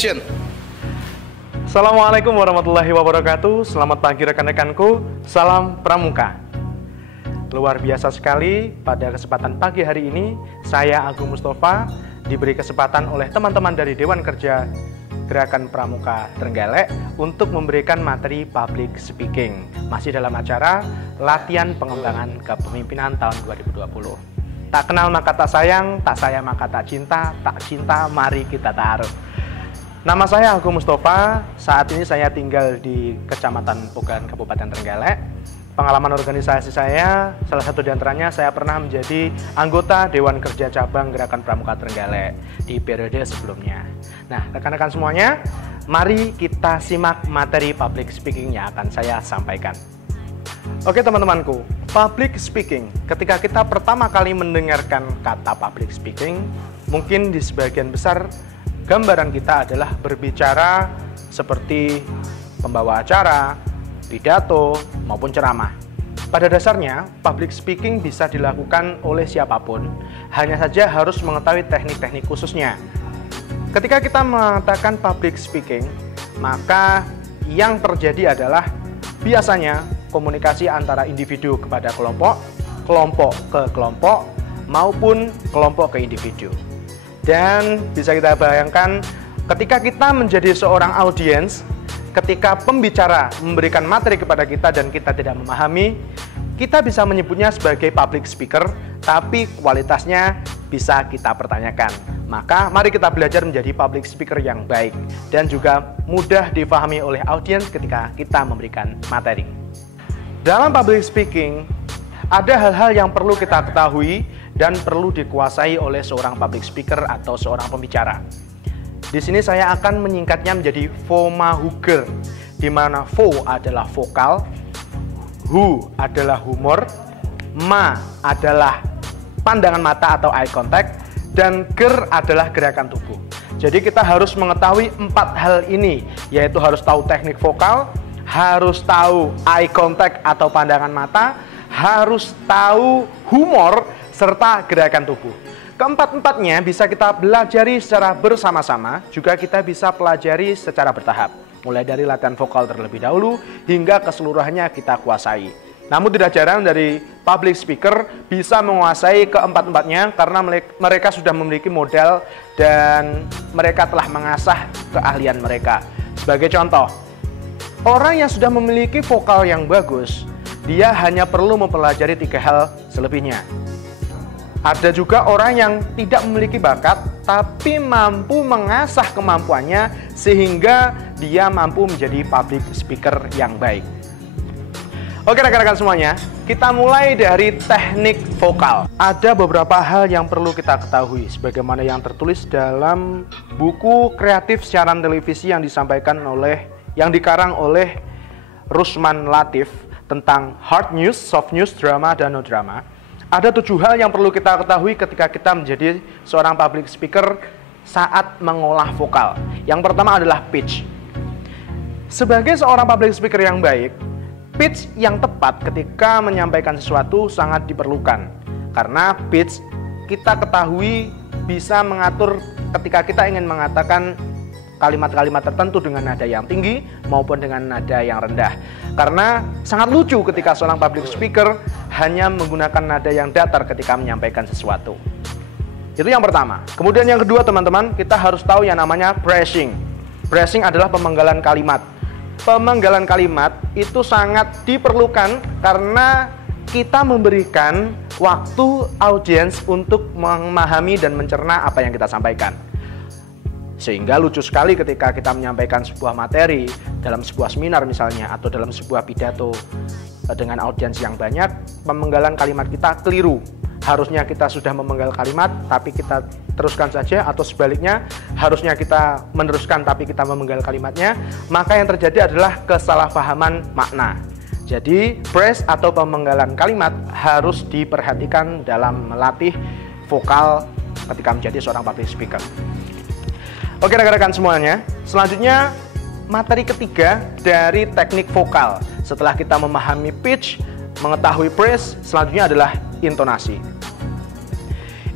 action. Assalamualaikum warahmatullahi wabarakatuh. Selamat pagi rekan-rekanku. Salam Pramuka. Luar biasa sekali, pada kesempatan pagi hari ini saya Agung Mustafa diberi kesempatan oleh teman-teman dari Dewan Kerja Gerakan Pramuka Trenggalek untuk memberikan materi public speaking. Masih dalam acara latihan pengembangan kepemimpinan tahun 2020. Tak kenal maka tak sayang maka tak cinta mari kita taruh. Nama saya Agung Mustafa, saat ini saya tinggal di Kecamatan Pogan, Kabupaten Trenggalek. Pengalaman organisasi saya, salah satu diantaranya saya pernah menjadi anggota Dewan Kerja Cabang Gerakan Pramuka Trenggalek di periode sebelumnya. Nah, rekan-rekan semuanya, mari kita simak materi public speaking yang akan saya sampaikan. Oke teman-temanku, public speaking, ketika kita pertama kali mendengarkan kata public speaking, mungkin di sebagian besar gambaran kita adalah berbicara seperti pembawa acara, pidato, maupun ceramah. Pada dasarnya, public speaking bisa dilakukan oleh siapapun, hanya saja harus mengetahui teknik-teknik khususnya. Ketika kita mengatakan public speaking, maka yang terjadi adalah biasanya komunikasi antara individu kepada kelompok, kelompok ke kelompok, maupun kelompok ke individu. Dan bisa kita bayangkan ketika kita menjadi seorang audiens, ketika pembicara memberikan materi kepada kita dan kita tidak memahami, kita bisa menyebutnya sebagai public speaker, tapi kualitasnya bisa kita pertanyakan. Maka mari kita belajar menjadi public speaker yang baik dan juga mudah difahami oleh audiens ketika kita memberikan materi. Dalam public speaking, ada hal-hal yang perlu kita ketahui dan perlu dikuasai oleh seorang public speaker atau seorang pembicara. Di sini saya akan menyingkatnya menjadi Fomahuger, di mana Fo adalah vokal, Hu adalah humor, Ma adalah pandangan mata atau eye contact, dan Ger adalah gerakan tubuh. Jadi kita harus mengetahui 4 hal ini, yaitu harus tahu teknik vokal, harus tahu eye contact atau pandangan mata, harus tahu humor, serta gerakan tubuh. Keempat-empatnya bisa kita pelajari secara bersama-sama, juga kita bisa pelajari secara bertahap. Mulai dari latihan vokal terlebih dahulu, hingga keseluruhannya kita kuasai. Namun tidak jarang dari public speaker bisa menguasai keempat-empatnya karena mereka sudah memiliki modal dan mereka telah mengasah keahlian mereka. Sebagai contoh, orang yang sudah memiliki vokal yang bagus, dia hanya perlu mempelajari 3 hal selebihnya. Ada juga orang yang tidak memiliki bakat, tapi mampu mengasah kemampuannya sehingga dia mampu menjadi public speaker yang baik. Oke rekan-rekan semuanya, kita mulai dari teknik vokal. Ada beberapa hal yang perlu kita ketahui, sebagaimana yang tertulis dalam buku kreatif siaran televisi yang dikarang oleh Rusman Latif tentang hard news, soft news, drama, dan no drama. Ada 7 hal yang perlu kita ketahui ketika kita menjadi seorang public speaker saat mengolah vokal. Yang pertama adalah pitch. Sebagai seorang public speaker yang baik, pitch yang tepat ketika menyampaikan sesuatu sangat diperlukan. Karena pitch kita ketahui bisa mengatur ketika kita ingin mengatakan kalimat-kalimat tertentu dengan nada yang tinggi maupun dengan nada yang rendah. Karena sangat lucu ketika seorang public speaker hanya menggunakan nada yang datar ketika menyampaikan sesuatu. Itu yang pertama. Kemudian yang kedua teman-teman, kita harus tahu yang namanya phrasing. Phrasing adalah pemenggalan kalimat. Pemenggalan kalimat itu sangat diperlukan karena kita memberikan waktu audiens untuk memahami dan mencerna apa yang kita sampaikan. Sehingga lucu sekali ketika kita menyampaikan sebuah materi dalam sebuah seminar misalnya, atau dalam sebuah pidato dengan audiens yang banyak, pemenggalan kalimat kita keliru. Harusnya kita sudah memenggal kalimat tapi kita teruskan saja, atau sebaliknya harusnya kita meneruskan tapi kita memenggal kalimatnya, maka yang terjadi adalah kesalahpahaman makna. Jadi phrase atau pemenggalan kalimat harus diperhatikan dalam melatih vokal ketika menjadi seorang public speaker. Oke rekan-rekan semuanya, selanjutnya materi ketiga dari teknik vokal. Setelah kita memahami pitch, mengetahui phrase, selanjutnya adalah intonasi.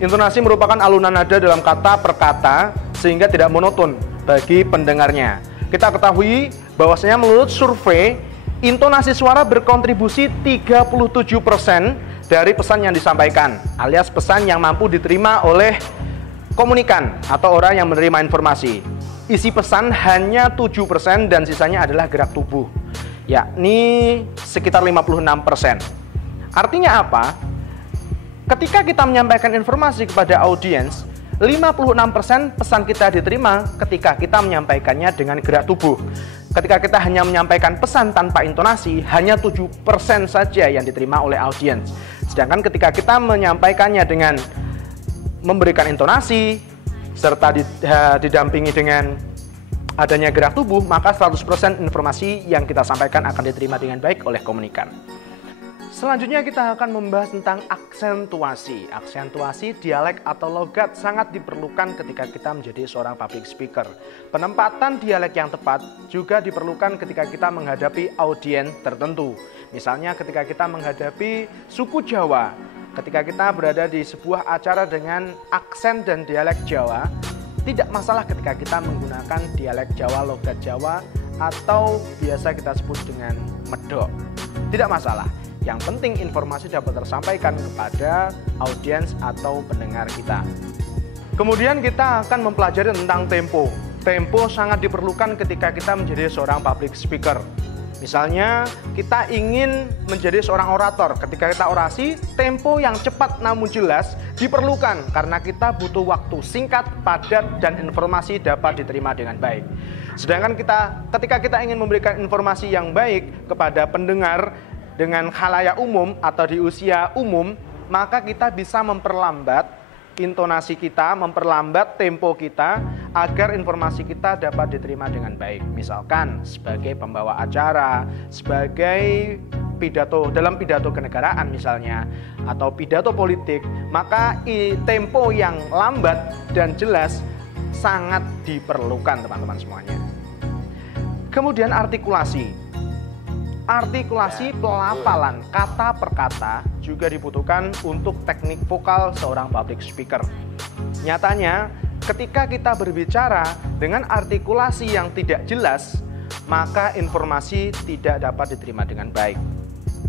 Intonasi merupakan alunan nada dalam kata per kata sehingga tidak monoton. bagi pendengarnya. Kita ketahui bahwasanya menurut survei, intonasi suara berkontribusi 37% dari pesan yang disampaikan, alias pesan yang mampu diterima oleh komunikan atau orang yang menerima informasi. Isi pesan hanya 7% dan sisanya adalah gerak tubuh, yakni sekitar 56%. Artinya apa? Ketika kita menyampaikan informasi kepada audiens, 56% pesan kita diterima ketika kita menyampaikannya dengan gerak tubuh. Ketika kita hanya menyampaikan pesan tanpa intonasi, hanya 7% saja yang diterima oleh audiens. Sedangkan ketika kita menyampaikannya dengan memberikan intonasi, serta didampingi dengan adanya gerak tubuh, maka 100% informasi yang kita sampaikan akan diterima dengan baik oleh komunikan. Selanjutnya kita akan membahas tentang aksentuasi. Aksentuasi, dialek atau logat sangat diperlukan ketika kita menjadi seorang public speaker. Penempatan dialek yang tepat juga diperlukan ketika kita menghadapi audiens tertentu. Misalnya ketika kita menghadapi suku Jawa, ketika kita berada di sebuah acara dengan aksen dan dialek Jawa, tidak masalah ketika kita menggunakan dialek Jawa, logat Jawa, atau biasa kita sebut dengan medok. Tidak masalah. Yang penting informasi dapat tersampaikan kepada audiens atau pendengar kita. Kemudian kita akan mempelajari tentang tempo. Tempo sangat diperlukan ketika kita menjadi seorang public speaker. Misalnya kita ingin menjadi seorang orator. Ketika kita orasi, tempo yang cepat namun jelas diperlukan karena kita butuh waktu singkat, padat, dan informasi dapat diterima dengan baik. Sedangkan ketika kita ingin memberikan informasi yang baik kepada pendengar dengan khalayak umum atau di usia umum, maka kita bisa memperlambat intonasi kita, memperlambat tempo kita agar informasi kita dapat diterima dengan baik. Misalkan sebagai pembawa acara, sebagai dalam pidato kenegaraan misalnya, atau pidato politik, maka tempo yang lambat dan jelas sangat diperlukan teman-teman semuanya. Kemudian artikulasi. Artikulasi pelafalan kata per kata juga dibutuhkan untuk teknik vokal seorang public speaker. Nyatanya, ketika kita berbicara dengan artikulasi yang tidak jelas, maka informasi tidak dapat diterima dengan baik.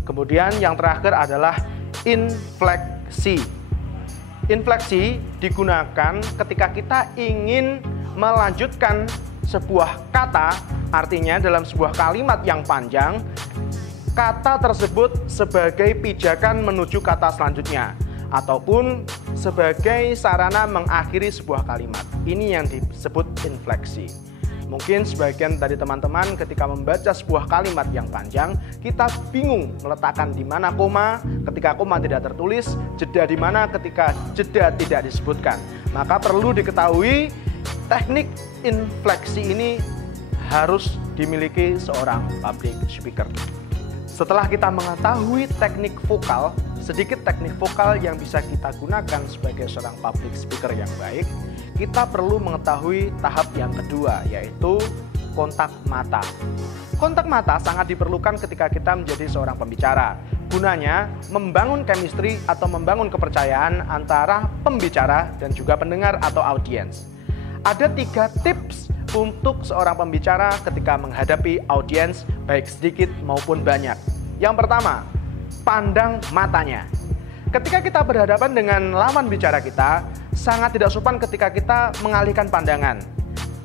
Kemudian yang terakhir adalah infleksi. Infleksi digunakan ketika kita ingin melanjutkan sebuah kata, artinya dalam sebuah kalimat yang panjang, kata tersebut sebagai pijakan menuju kata selanjutnya, ataupun sebagai sarana mengakhiri sebuah kalimat. Ini yang disebut infleksi. Mungkin sebagian dari teman-teman ketika membaca sebuah kalimat yang panjang, kita bingung meletakkan di mana koma, ketika koma tidak tertulis, jeda di mana ketika jeda tidak disebutkan. Maka perlu diketahui teknik infleksi ini harus dimiliki seorang public speaker. Setelah kita mengetahui teknik vokal, sedikit teknik vokal yang bisa kita gunakan sebagai seorang public speaker yang baik, kita perlu mengetahui tahap yang kedua, yaitu kontak mata. Kontak mata sangat diperlukan ketika kita menjadi seorang pembicara. Gunanya membangun chemistry atau membangun kepercayaan antara pembicara dan juga pendengar atau audiens. Ada 3 tips untuk seorang pembicara ketika menghadapi audiens, baik sedikit maupun banyak. Yang pertama, pandang matanya. Ketika kita berhadapan dengan lawan bicara kita, sangat tidak sopan ketika kita mengalihkan pandangan.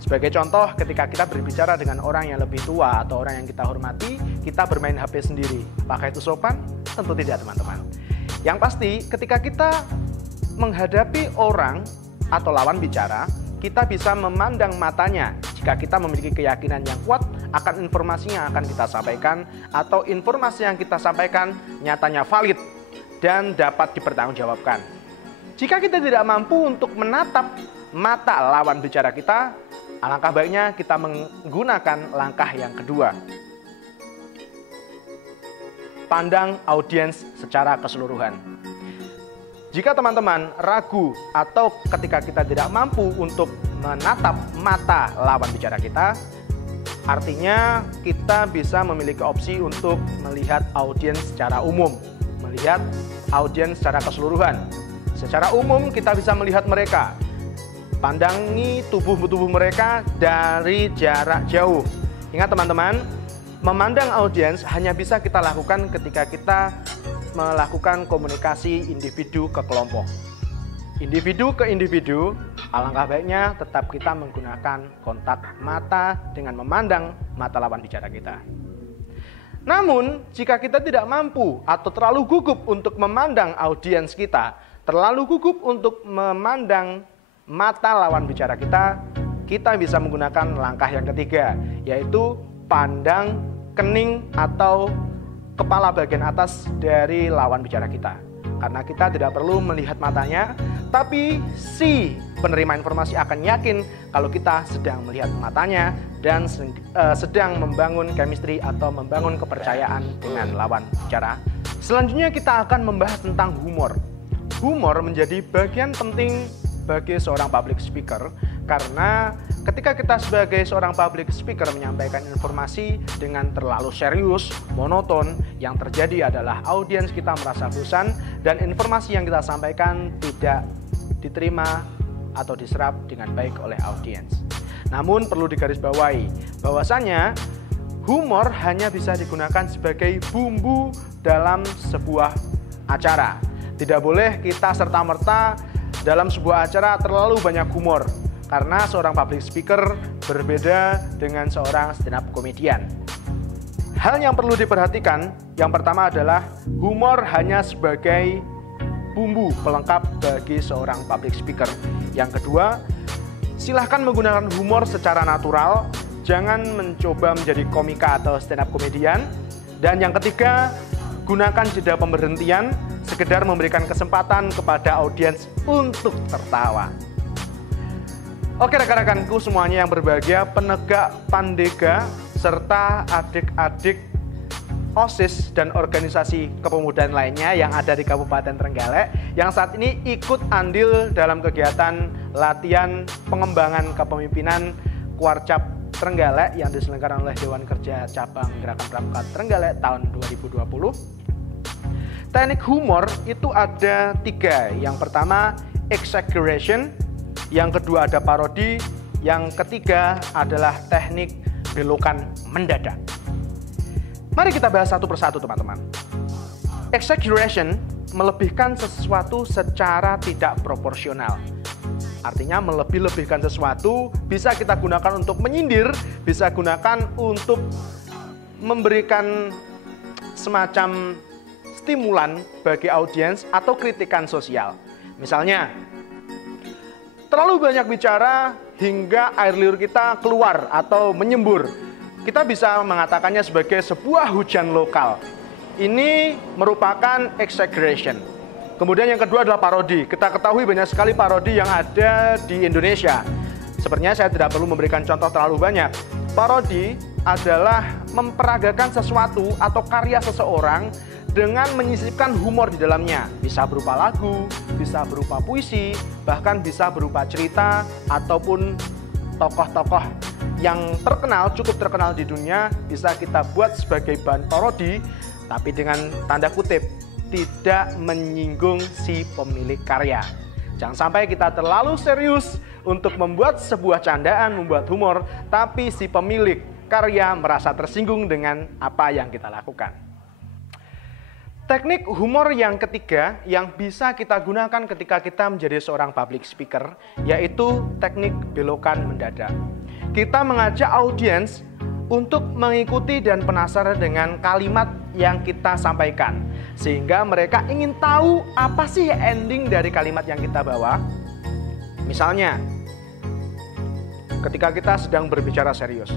Sebagai contoh, ketika kita berbicara dengan orang yang lebih tua atau orang yang kita hormati, kita bermain HP sendiri. Apakah itu sopan? Tentu tidak, teman-teman. Yang pasti, ketika kita menghadapi orang atau lawan bicara, kita bisa memandang matanya. Jika kita memiliki keyakinan yang kuat akan informasi yang akan kita sampaikan, atau informasi yang kita sampaikan nyatanya valid dan dapat dipertanggungjawabkan. Jika kita tidak mampu untuk menatap mata lawan bicara kita, alangkah baiknya kita menggunakan langkah yang kedua. Pandang audiens secara keseluruhan. Jika teman-teman ragu atau ketika kita tidak mampu untuk menatap mata lawan bicara kita, artinya kita bisa memiliki opsi untuk melihat audiens secara umum, melihat audiens secara keseluruhan. Secara umum kita bisa melihat mereka. Pandangi tubuh mereka dari jarak jauh. Ingat teman-teman, memandang audiens hanya bisa kita lakukan ketika kita melakukan komunikasi individu ke kelompok. Individu ke individu, alangkah baiknya tetap kita menggunakan kontak mata dengan memandang mata lawan bicara kita. Namun, jika kita tidak mampu atau terlalu gugup untuk memandang audiens kita, terlalu gugup untuk memandang mata lawan bicara kita, kita bisa menggunakan langkah yang ketiga, yaitu pandang kening atau kepala bagian atas dari lawan bicara kita. Karena kita tidak perlu melihat matanya, tapi si penerima informasi akan yakin kalau kita sedang melihat matanya dan sedang membangun chemistry atau membangun kepercayaan dengan lawan bicara. Selanjutnya kita akan membahas tentang humor. Humor menjadi bagian penting bagi seorang public speaker, karena ketika kita sebagai seorang public speaker menyampaikan informasi dengan terlalu serius, monoton, yang terjadi adalah audiens kita merasa bosan dan informasi yang kita sampaikan tidak diterima atau diserap dengan baik oleh audiens. Namun perlu digarisbawahi bahwasanya humor hanya bisa digunakan sebagai bumbu dalam sebuah acara. Tidak boleh kita serta-merta dalam sebuah acara terlalu banyak humor, karena seorang public speaker berbeda dengan seorang stand up comedian. Hal yang perlu diperhatikan, yang pertama adalah humor hanya sebagai bumbu pelengkap bagi seorang public speaker. Yang kedua, silahkan menggunakan humor secara natural, jangan mencoba menjadi komika atau stand up comedian. Dan yang ketiga, gunakan jeda pemberhentian, sekedar memberikan kesempatan kepada audiens untuk tertawa. Oke rekan-rekanku semuanya yang berbahagia, penegak Pandega, serta adik-adik OSIS dan organisasi kepemudaan lainnya yang ada di Kabupaten Trenggalek, yang saat ini ikut andil dalam kegiatan latihan pengembangan kepemimpinan Kuarcap Trenggalek yang diselenggarakan oleh Dewan Kerja Cabang Gerakan Pramuka Trenggalek tahun 2020. Teknik humor itu ada 3. Yang pertama exaggeration, yang kedua ada parodi, yang ketiga adalah teknik belokan mendadak. Mari kita bahas satu persatu teman-teman. Exaggeration melebihkan sesuatu secara tidak proporsional. Artinya melebih-lebihkan sesuatu bisa kita gunakan untuk menyindir, bisa gunakan untuk memberikan semacam stimulan bagi audiens atau kritikan sosial. Misalnya, terlalu banyak bicara hingga air liur kita keluar atau menyembur. Kita bisa mengatakannya sebagai sebuah hujan lokal. Ini merupakan exaggeration. Kemudian yang kedua adalah parodi. Kita ketahui banyak sekali parodi yang ada di Indonesia. Sepertinya saya tidak perlu memberikan contoh terlalu banyak. Parodi adalah memperagakan sesuatu atau karya seseorang dengan menyisipkan humor di dalamnya. Bisa berupa lagu, bisa berupa puisi, bahkan bisa berupa cerita ataupun tokoh-tokoh yang terkenal, cukup terkenal di dunia, bisa kita buat sebagai bahan parodi, tapi dengan tanda kutip, tidak menyinggung si pemilik karya. Jangan sampai kita terlalu serius untuk membuat sebuah candaan, membuat humor, tapi si pemilik karya merasa tersinggung dengan apa yang kita lakukan. Teknik humor yang ketiga yang bisa kita gunakan ketika kita menjadi seorang public speaker, yaitu teknik belokan mendadak. Kita mengajak audiens untuk mengikuti dan penasaran dengan kalimat yang kita sampaikan, sehingga mereka ingin tahu apa sih ending dari kalimat yang kita bawa. Misalnya, ketika kita sedang berbicara serius,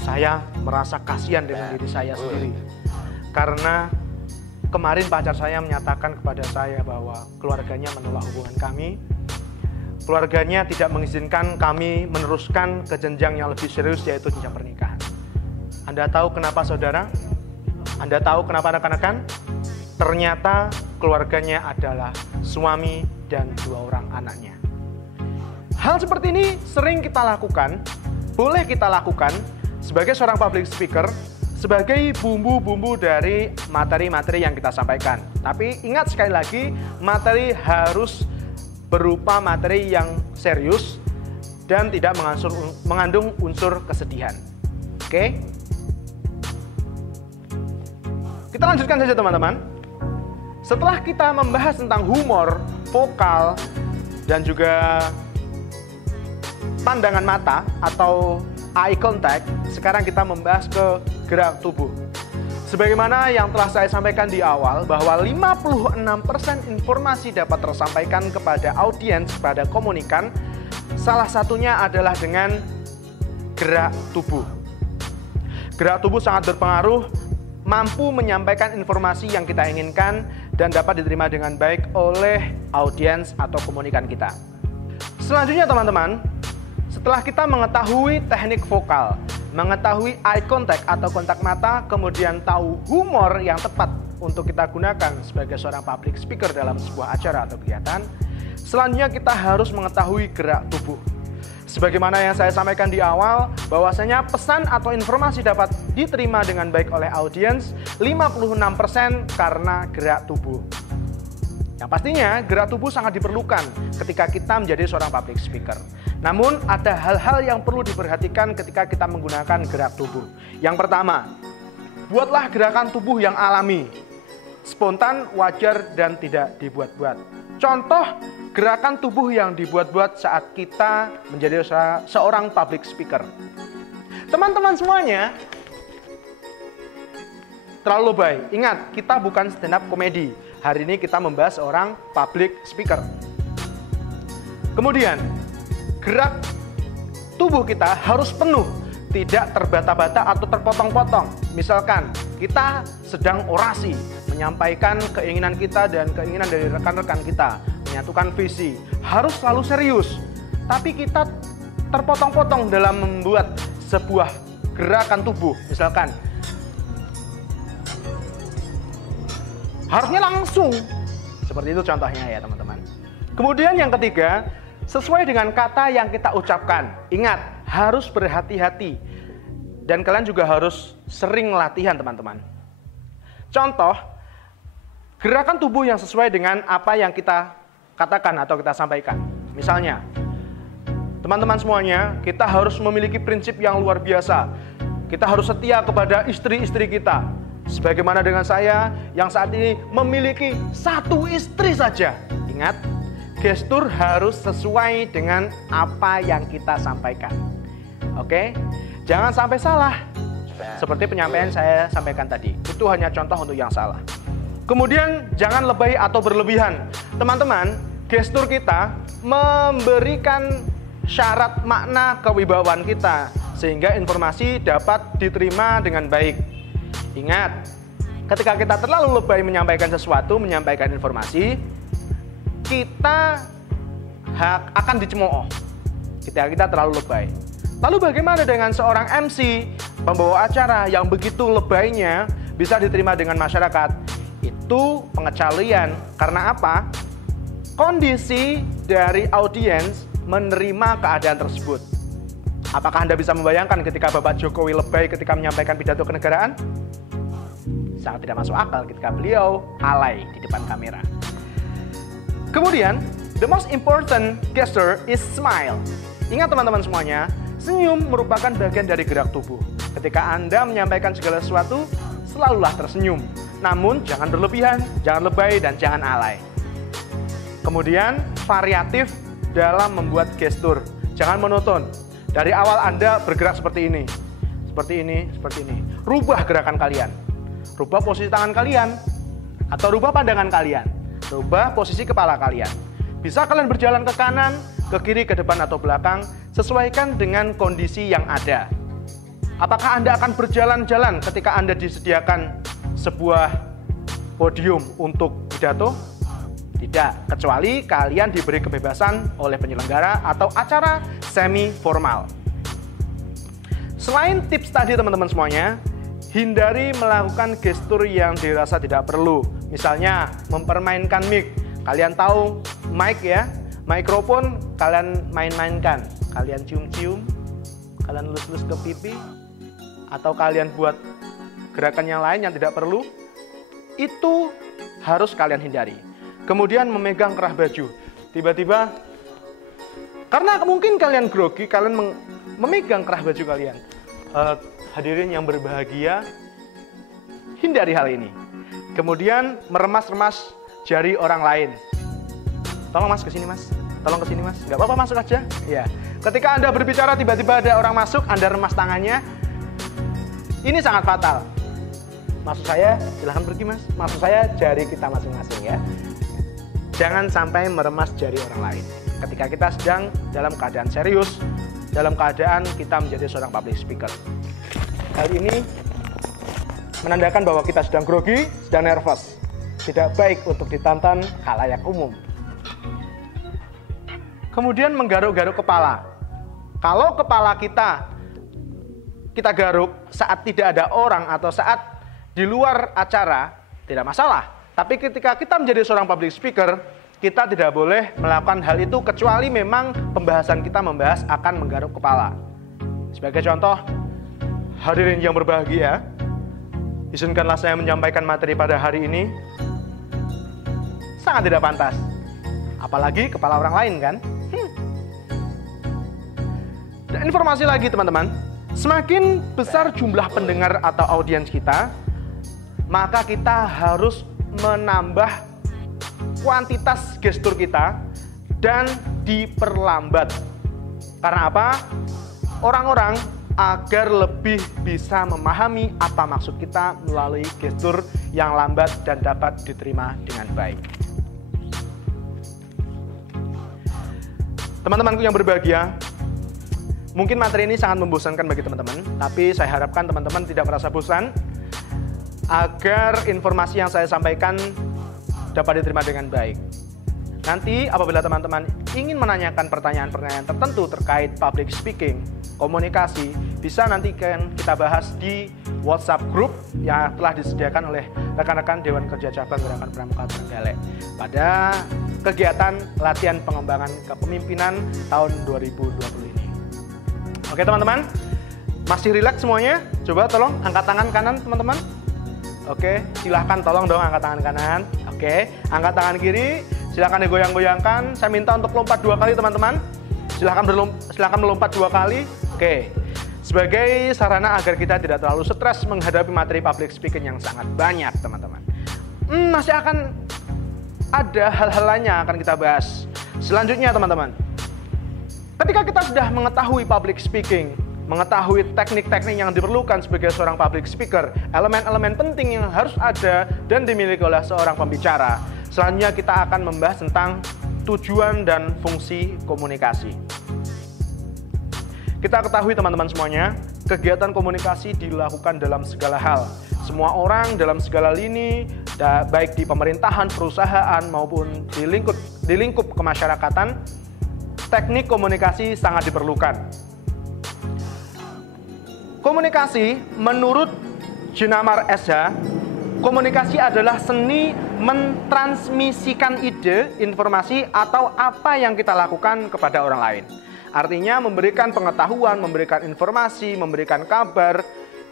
saya merasa kasihan dengan diri saya sendiri, karena kemarin pacar saya menyatakan kepada saya bahwa keluarganya menolak hubungan kami. Keluarganya tidak mengizinkan kami meneruskan ke jenjang yang lebih serius, yaitu jenjang pernikahan. Anda tahu kenapa saudara? Anda tahu kenapa rekan-rekan? Ternyata keluarganya adalah suami dan 2 orang anaknya. Hal seperti ini sering kita lakukan, boleh kita lakukan sebagai seorang public speaker, sebagai bumbu-bumbu dari materi-materi yang kita sampaikan. Tapi ingat sekali lagi, materi harus berupa materi yang serius dan tidak mengandung unsur kesedihan. Oke? Kita lanjutkan saja teman-teman. Setelah kita membahas tentang humor, vokal, dan juga pandangan mata atau eye contact, sekarang kita membahas ke gerak tubuh. Sebagaimana yang telah saya sampaikan di awal, bahwa 56% informasi dapat tersampaikan kepada audiens, pada komunikan, salah satunya adalah dengan gerak tubuh. Gerak tubuh sangat berpengaruh, mampu menyampaikan informasi yang kita inginkan dan dapat diterima dengan baik oleh audiens atau komunikan kita. Selanjutnya teman-teman, setelah kita mengetahui teknik vokal, mengetahui eye contact atau kontak mata, kemudian tahu humor yang tepat untuk kita gunakan sebagai seorang public speaker dalam sebuah acara atau kegiatan, selanjutnya kita harus mengetahui gerak tubuh. Sebagaimana yang saya sampaikan di awal, bahwasanya pesan atau informasi dapat diterima dengan baik oleh audiens 56% karena gerak tubuh. Yang pastinya gerak tubuh sangat diperlukan ketika kita menjadi seorang public speaker. Namun ada hal-hal yang perlu diperhatikan ketika kita menggunakan gerak tubuh. Yang pertama, buatlah gerakan tubuh yang alami, spontan, wajar, dan tidak dibuat-buat. Contoh gerakan tubuh yang dibuat-buat saat kita menjadi seorang public speaker. Teman-teman semuanya, terlalu lebay. Ingat, kita bukan stand up comedy. Hari ini kita membahas seorang public speaker. Kemudian, gerak tubuh kita harus penuh, tidak terbata-bata atau terpotong-potong. Misalkan kita sedang orasi, menyampaikan keinginan kita dan keinginan dari rekan-rekan kita, menyatukan visi, harus selalu serius. Tapi kita terpotong-potong dalam membuat sebuah gerakan tubuh. Misalkan harusnya langsung. Seperti itu contohnya ya teman-teman. Kemudian yang ketiga, sesuai dengan kata yang kita ucapkan. Ingat, harus berhati-hati. Dan kalian juga harus sering latihan teman-teman. Contoh, gerakan tubuh yang sesuai dengan apa yang kita katakan atau kita sampaikan. Misalnya, teman-teman semuanya, kita harus memiliki prinsip yang luar biasa. Kita harus setia kepada istri-istri kita. Sebagaimana dengan saya yang saat ini memiliki 1 istri saja. Ingat, gestur harus sesuai dengan apa yang kita sampaikan. Oke? Jangan sampai salah. Seperti penyampaian saya sampaikan tadi. Itu hanya contoh untuk yang salah. Kemudian jangan lebay atau berlebihan. Teman-teman, gestur kita memberikan syarat makna kewibawaan kita sehingga informasi dapat diterima dengan baik. Ingat, ketika kita terlalu lebay menyampaikan sesuatu, menyampaikan informasi, kita akan dicemooh ketika kita terlalu lebay. Lalu bagaimana dengan seorang MC, pembawa acara yang begitu lebaynya bisa diterima dengan masyarakat? Itu pengecualian. Karena apa? Kondisi dari audiens menerima keadaan tersebut. Apakah Anda bisa membayangkan ketika Bapak Jokowi lebay ketika menyampaikan pidato kenegaraan? Sangat tidak masuk akal ketika beliau alay di depan kamera. Kemudian, the most important gesture is smile. Ingat teman-teman semuanya, senyum merupakan bagian dari gerak tubuh. Ketika Anda menyampaikan segala sesuatu, selalulah tersenyum. Namun, jangan berlebihan, jangan lebay, dan jangan alay. Kemudian, variatif dalam membuat gestur. Jangan monoton. Dari awal Anda bergerak seperti ini. Seperti ini, seperti ini. Rubah gerakan kalian. Rubah posisi tangan kalian, atau rubah pandangan kalian, rubah posisi kepala kalian. Bisa kalian berjalan ke kanan, ke kiri, ke depan, atau belakang, sesuaikan dengan kondisi yang ada. Apakah Anda akan berjalan-jalan ketika Anda disediakan sebuah podium untuk pidato? Tidak, kecuali kalian diberi kebebasan oleh penyelenggara atau acara semi formal. Selain tips tadi teman-teman semuanya, hindari melakukan gestur yang dirasa tidak perlu. Misalnya, mempermainkan mic. Kalian tahu mic ya? Mikrofon kalian main-mainkan. Kalian cium-cium, kalian lus-lus ke pipi, atau kalian buat gerakan yang lain yang tidak perlu. Itu harus kalian hindari. Kemudian memegang kerah baju. tiba-tiba, karena mungkin kalian grogi, kalian memegang kerah baju kalian. Hadirin yang berbahagia, hindari hal ini. Kemudian meremas-remas jari orang lain. Tolong mas, kesini mas. Tolong kesini mas. Nggak apa-apa, masuk aja. Ya. Ketika Anda berbicara, tiba-tiba ada orang masuk, Anda remas tangannya. Ini sangat fatal. Maksud saya, silahkan pergi mas. Maksud saya, jari kita masing-masing ya. Jangan sampai meremas jari orang lain. Ketika kita sedang dalam keadaan serius, dalam keadaan kita menjadi seorang public speaker. Hal ini menandakan bahwa kita sedang grogi, sedang nervous. Tidak baik untuk ditonton khalayak umum. Kemudian menggaruk-garuk kepala. Kalau kepala kita garuk saat tidak ada orang atau saat di luar acara, tidak masalah. Tapi ketika kita menjadi seorang public speaker, kita tidak boleh melakukan hal itu kecuali memang pembahasan kita membahas akan menggaruk kepala. Sebagai contoh, hadirin yang berbahagia, izinkanlah saya menyampaikan materi pada hari ini. Sangat tidak pantas. Apalagi kepala orang lain kan? Dan informasi lagi teman-teman, semakin besar jumlah pendengar atau audiens kita, maka kita harus menambah kuantitas gestur kita dan diperlambat. Karena apa? Orang-orang agar lebih bisa memahami apa maksud kita melalui gestur yang lambat dan dapat diterima dengan baik. Teman-temanku yang berbahagia, mungkin materi ini sangat membosankan bagi teman-teman, tapi saya harapkan teman-teman tidak merasa bosan agar informasi yang saya sampaikan dapat diterima dengan baik. Nanti apabila teman-teman ingin menanyakan pertanyaan-pertanyaan tertentu terkait public speaking, komunikasi, bisa nanti kita bahas di WhatsApp group yang telah disediakan oleh rekan-rekan Dewan Kerja Cabang Gerakan Pramuka Trenggalek pada kegiatan latihan pengembangan kepemimpinan tahun 2020 ini. Oke teman-teman, masih rileks semuanya? Coba tolong angkat tangan kanan teman-teman. Oke, silahkan tolong dong angkat tangan kanan. Oke, angkat tangan kiri, silahkan digoyang-goyangkan. Saya minta untuk lompat 2 kali teman-teman. Silahkan melompat 2 kali. Oke, sebagai sarana agar kita tidak terlalu stres menghadapi materi public speaking yang sangat banyak teman-teman. Masih akan ada hal-hal lainnya akan kita bahas. Selanjutnya teman-teman, ketika kita sudah mengetahui public speaking, mengetahui teknik-teknik yang diperlukan sebagai seorang public speaker, elemen-elemen penting yang harus ada dan dimiliki oleh seorang pembicara, selanjutnya kita akan membahas tentang tujuan dan fungsi komunikasi. Kita ketahui teman-teman semuanya, kegiatan komunikasi dilakukan dalam segala hal. Semua orang dalam segala lini, baik di pemerintahan, perusahaan, maupun di lingkup kemasyarakatan, teknik komunikasi sangat diperlukan. Komunikasi menurut Jenamar SH, komunikasi adalah seni mentransmisikan ide, informasi, atau apa yang kita lakukan kepada orang lain. Artinya memberikan pengetahuan, memberikan informasi, memberikan kabar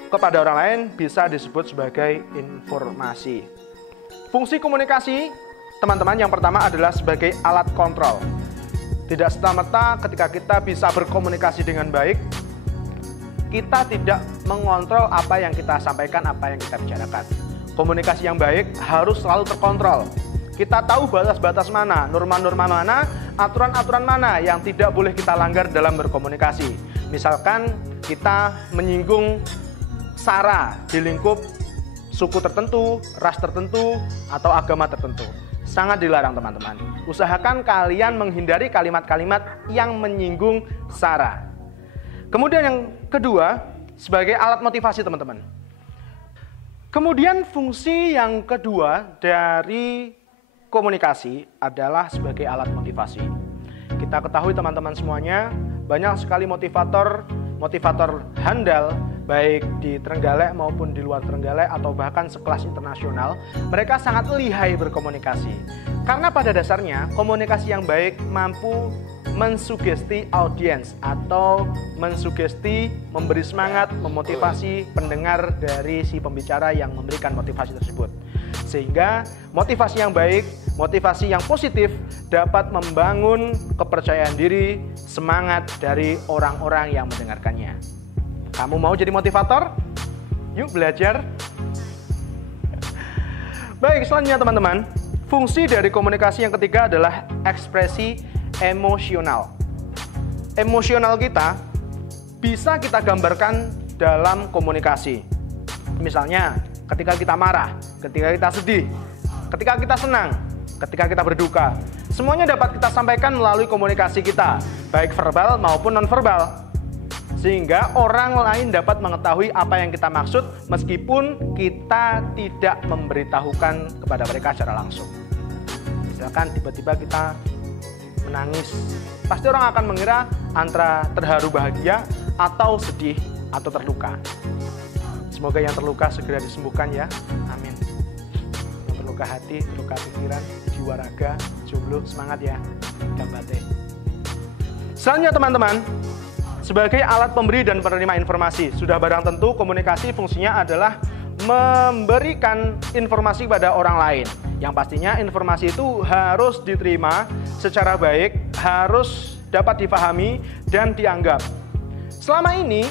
kepada orang lain bisa disebut sebagai informasi. Fungsi komunikasi, teman-teman, yang pertama adalah sebagai alat kontrol. Tidak serta-merta ketika kita bisa berkomunikasi dengan baik, kita tidak mengontrol apa yang kita sampaikan, apa yang kita bicarakan. Komunikasi yang baik harus selalu terkontrol. Kita tahu batas-batas mana, norma-norma mana, aturan-aturan mana yang tidak boleh kita langgar dalam berkomunikasi. Misalkan kita menyinggung sara di lingkup suku tertentu, ras tertentu, atau agama tertentu. Sangat dilarang teman-teman. Usahakan kalian menghindari kalimat-kalimat yang menyinggung sara. Kemudian yang kedua, sebagai alat motivasi teman-teman. Kemudian fungsi yang kedua dari komunikasi adalah sebagai alat motivasi. Kita ketahui teman-teman semuanya, banyak sekali motivator handal, baik di Trenggalek maupun di luar Trenggalek atau bahkan sekelas internasional. Mereka sangat lihai berkomunikasi. Karena pada dasarnya komunikasi yang baik mampu mensugesti audiens atau mensugesti, memberi semangat, memotivasi pendengar dari si pembicara yang memberikan motivasi tersebut. Sehingga motivasi yang baik Motivasi yang positif dapat membangun kepercayaan diri, semangat dari orang-orang yang mendengarkannya. Kamu mau jadi motivator? Yuk belajar. Baik, selanjutnya teman-teman, fungsi dari komunikasi yang ketiga adalah ekspresi emosional. Emosional kita bisa kita gambarkan dalam komunikasi. Misalnya, ketika kita marah, ketika kita sedih, ketika kita senang, ketika kita berduka, semuanya dapat kita sampaikan melalui komunikasi kita, baik verbal maupun nonverbal. Sehingga orang lain dapat mengetahui apa yang kita maksud meskipun kita tidak memberitahukan kepada mereka secara langsung. Misalkan tiba-tiba kita menangis, pasti orang akan mengira antara terharu bahagia atau sedih atau terluka. Semoga yang terluka segera disembuhkan ya, amin. Yang terluka hati, terluka pikiran, jiwa raga, jomblo, semangat ya, gambate. Selanjutnya teman-teman, sebagai alat pemberi dan penerima informasi, sudah barang tentu komunikasi fungsinya adalah memberikan informasi pada orang lain. Yang pastinya informasi itu harus diterima secara baik, harus dapat dipahami dan dianggap. Selama ini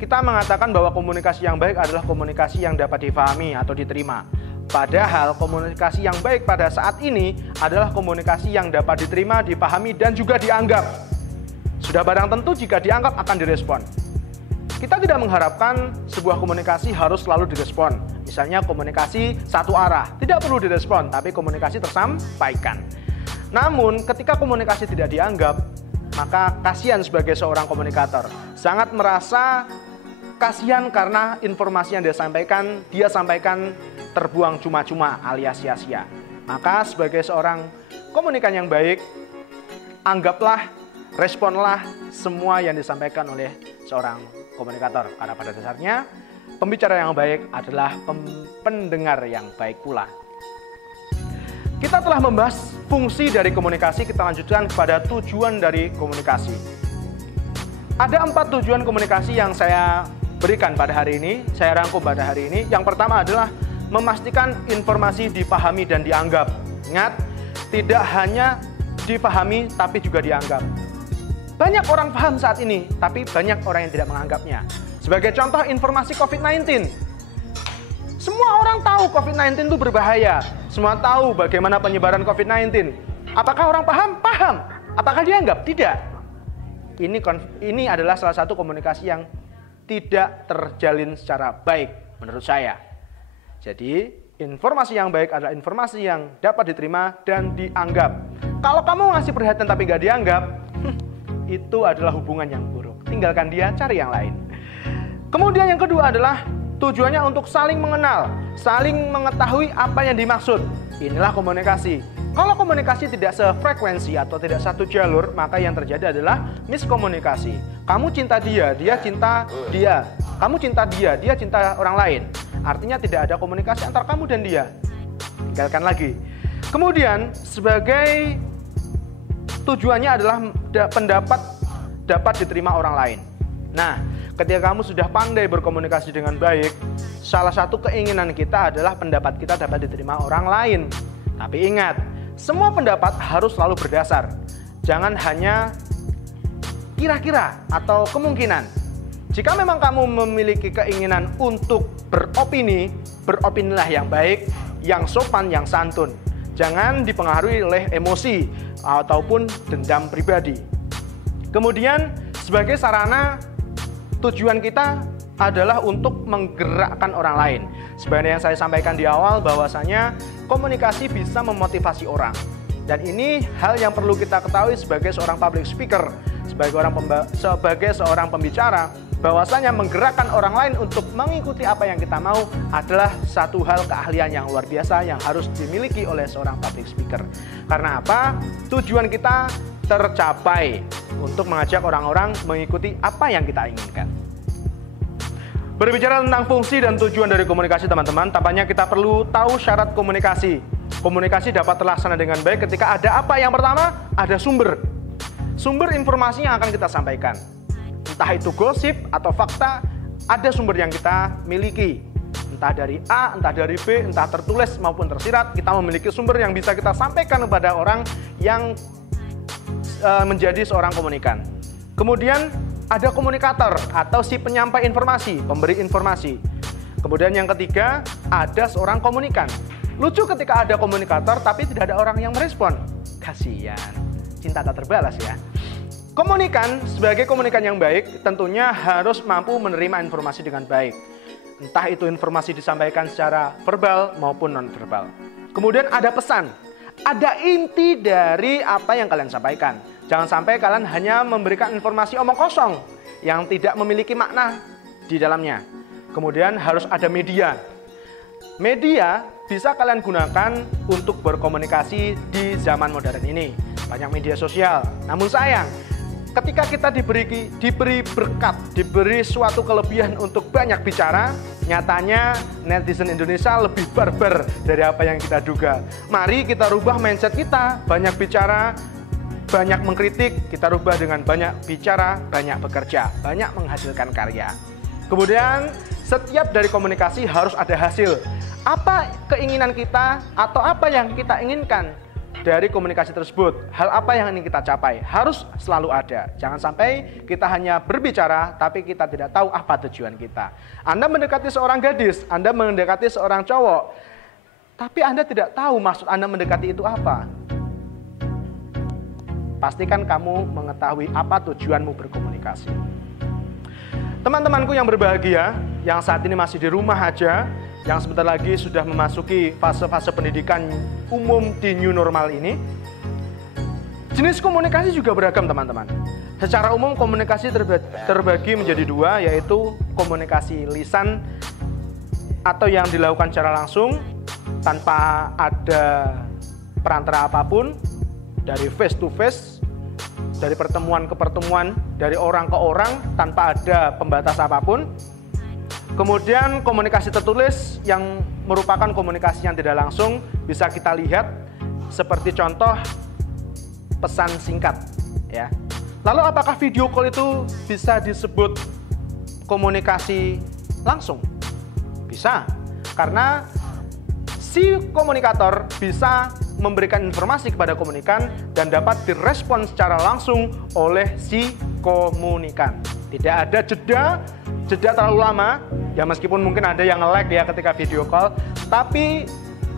kita mengatakan bahwa komunikasi yang baik adalah komunikasi yang dapat dipahami atau diterima. Padahal komunikasi yang baik pada saat ini adalah komunikasi yang dapat diterima, dipahami, dan juga dianggap. Sudah barang tentu jika dianggap akan direspon. Kita tidak mengharapkan sebuah komunikasi harus selalu direspon. Misalnya komunikasi satu arah, tidak perlu direspon, tapi komunikasi tersampaikan. Namun ketika komunikasi tidak dianggap, maka kasihan sebagai seorang komunikator. Sangat merasa kasihan karena informasi yang dia sampaikan terbuang cuma-cuma alias sia-sia. Maka sebagai seorang komunikan yang baik, anggaplah, responlah semua yang disampaikan oleh seorang komunikator. Karena pada dasarnya pembicara yang baik adalah pendengar yang baik pula. Kita telah membahas fungsi dari komunikasi, kita lanjutkan kepada tujuan dari komunikasi. Ada 4 tujuan komunikasi yang saya berikan pada hari ini, saya rangkum pada hari ini. Yang pertama adalah memastikan informasi dipahami dan dianggap. Ingat, tidak hanya dipahami tapi juga dianggap. Banyak orang paham saat ini, tapi banyak orang yang tidak menganggapnya. Sebagai contoh, informasi COVID-19. Semua orang tahu COVID-19 itu berbahaya. Semua tahu bagaimana penyebaran COVID-19. Apakah orang paham? Paham. Apakah dianggap? Tidak. Ini adalah salah satu komunikasi yang tidak terjalin secara baik menurut saya. Jadi, informasi yang baik adalah informasi yang dapat diterima dan dianggap. Kalau kamu ngasih perhatian tapi nggak dianggap, itu adalah hubungan yang buruk. Tinggalkan dia, cari yang lain. Kemudian yang kedua adalah tujuannya untuk saling mengenal, saling mengetahui apa yang dimaksud. Inilah komunikasi. Kalau komunikasi tidak sefrekuensi atau tidak satu jalur, maka yang terjadi adalah miskomunikasi. Kamu cinta dia, dia cinta dia. Kamu cinta dia, dia cinta orang lain. Artinya tidak ada komunikasi antara kamu dan dia. Tinggalkan lagi. Kemudian sebagai tujuannya adalah pendapat dapat diterima orang lain. Nah, ketika kamu sudah pandai berkomunikasi dengan baik, salah satu keinginan kita adalah pendapat kita dapat diterima orang lain. Tapi ingat, semua pendapat harus selalu berdasar. Jangan hanya kira-kira atau kemungkinan. Jika memang kamu memiliki keinginan untuk beropini, beropinilah yang baik, yang sopan, yang santun. Jangan dipengaruhi oleh emosi ataupun dendam pribadi. Kemudian sebagai sarana, tujuan kita adalah untuk menggerakkan orang lain. Sebenarnya yang saya sampaikan di awal bahwasanya komunikasi bisa memotivasi orang. Dan ini hal yang perlu kita ketahui sebagai seorang public speaker, sebagai seorang pembicara, bahwasanya menggerakkan orang lain untuk mengikuti apa yang kita mau adalah satu hal keahlian yang luar biasa yang harus dimiliki oleh seorang public speaker. Karena apa? Tujuan kita tercapai untuk mengajak orang-orang mengikuti apa yang kita inginkan. Berbicara tentang fungsi dan tujuan dari komunikasi, teman-teman, tampaknya kita perlu tahu syarat komunikasi. Komunikasi dapat terlaksana dengan baik ketika ada apa? Yang pertama, ada sumber. Sumber informasi yang akan kita sampaikan. Entah itu gosip atau fakta, ada sumber yang kita miliki. entah dari A, entah dari B, entah tertulis maupun tersirat, kita memiliki sumber yang bisa kita sampaikan kepada orang yang menjadi seorang komunikan. Kemudian ada komunikator atau si penyampai informasi, pemberi informasi. Kemudian yang ketiga, ada seorang komunikan. Lucu ketika ada komunikator tapi tidak ada orang yang merespon. Kasihan, cinta tak terbalas ya. Komunikan sebagai komunikan yang baik tentunya harus mampu menerima informasi dengan baik. Entah itu informasi disampaikan secara verbal maupun non-verbal. Kemudian ada pesan, ada inti dari apa yang kalian sampaikan. Jangan sampai kalian hanya memberikan informasi omong kosong yang tidak memiliki makna di dalamnya. Kemudian harus ada media. Media bisa kalian gunakan untuk berkomunikasi di zaman modern ini. Banyak media sosial. Namun sayang, ketika kita diberi berkat, diberi suatu kelebihan untuk banyak bicara, nyatanya netizen Indonesia lebih barbar dari apa yang kita duga. Mari kita rubah mindset kita, banyak bicara, banyak mengkritik, kita rubah dengan banyak bicara, banyak bekerja, banyak menghasilkan karya. Kemudian setiap dari komunikasi harus ada hasil. Apa keinginan kita atau apa yang kita inginkan dari komunikasi tersebut, hal apa yang ingin kita capai, harus selalu ada. Jangan sampai kita hanya berbicara, tapi kita tidak tahu apa tujuan kita. Anda mendekati seorang gadis, Anda mendekati seorang cowok, tapi Anda tidak tahu maksud Anda mendekati itu apa. Pastikan kamu mengetahui apa tujuanmu berkomunikasi. Teman-temanku yang berbahagia, yang saat ini masih di rumah aja, yang sebentar lagi sudah memasuki fase-fase pendidikan umum di new normal ini, jenis komunikasi juga beragam teman-teman. Secara umum komunikasi terbagi menjadi dua, yaitu komunikasi lisan atau yang dilakukan secara langsung tanpa ada perantara apapun, dari face to face, dari pertemuan ke pertemuan, dari orang ke orang tanpa ada pembatas apapun. Kemudian komunikasi tertulis yang merupakan komunikasi yang tidak langsung, bisa kita lihat seperti contoh pesan singkat ya. Lalu apakah video call itu bisa disebut komunikasi langsung? Bisa, karena si komunikator bisa memberikan informasi kepada komunikan dan dapat direspon secara langsung oleh si komunikan. Tidak ada jeda terlalu lama, ya meskipun mungkin ada yang nge-lag ya ketika video call, tapi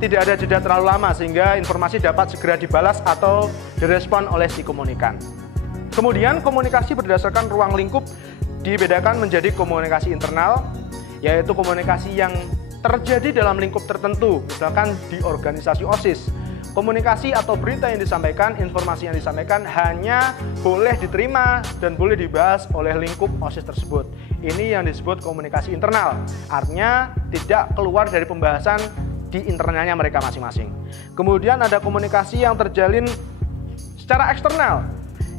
tidak ada jeda terlalu lama sehingga informasi dapat segera dibalas atau direspon oleh si komunikan. Kemudian komunikasi berdasarkan ruang lingkup dibedakan menjadi komunikasi internal, yaitu komunikasi yang terjadi dalam lingkup tertentu, misalkan di organisasi OSIS. Komunikasi atau berita yang disampaikan, informasi yang disampaikan hanya boleh diterima dan boleh dibahas oleh lingkup OSIS tersebut. Ini yang disebut komunikasi internal, artinya tidak keluar dari pembahasan di internalnya mereka masing-masing. Kemudian ada komunikasi yang terjalin secara eksternal,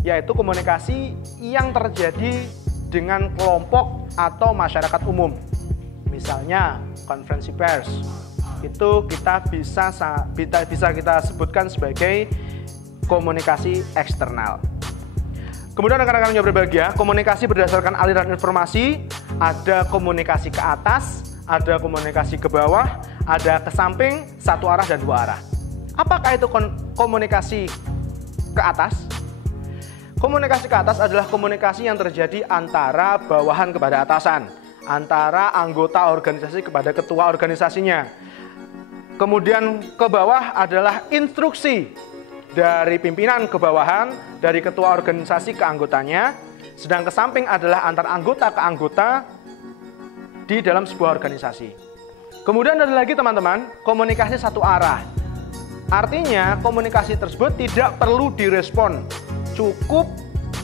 yaitu komunikasi yang terjadi dengan kelompok atau masyarakat umum. Misalnya konferensi pers, itu kita bisa kita sebutkan sebagai komunikasi eksternal. Kemudian rekan-rekan yang berbahagia, komunikasi berdasarkan aliran informasi, ada komunikasi ke atas, ada komunikasi ke bawah, ada ke samping, satu arah dan dua arah. Apakah itu komunikasi ke atas? Komunikasi ke atas adalah komunikasi yang terjadi antara bawahan kepada atasan, antara anggota organisasi kepada ketua organisasinya. Kemudian ke bawah adalah instruksi dari pimpinan ke bawahan, dari ketua organisasi ke anggotanya. Sedang ke samping adalah antar anggota ke anggota di dalam sebuah organisasi. Kemudian ada lagi teman-teman, komunikasi satu arah. Artinya komunikasi tersebut tidak perlu direspon, cukup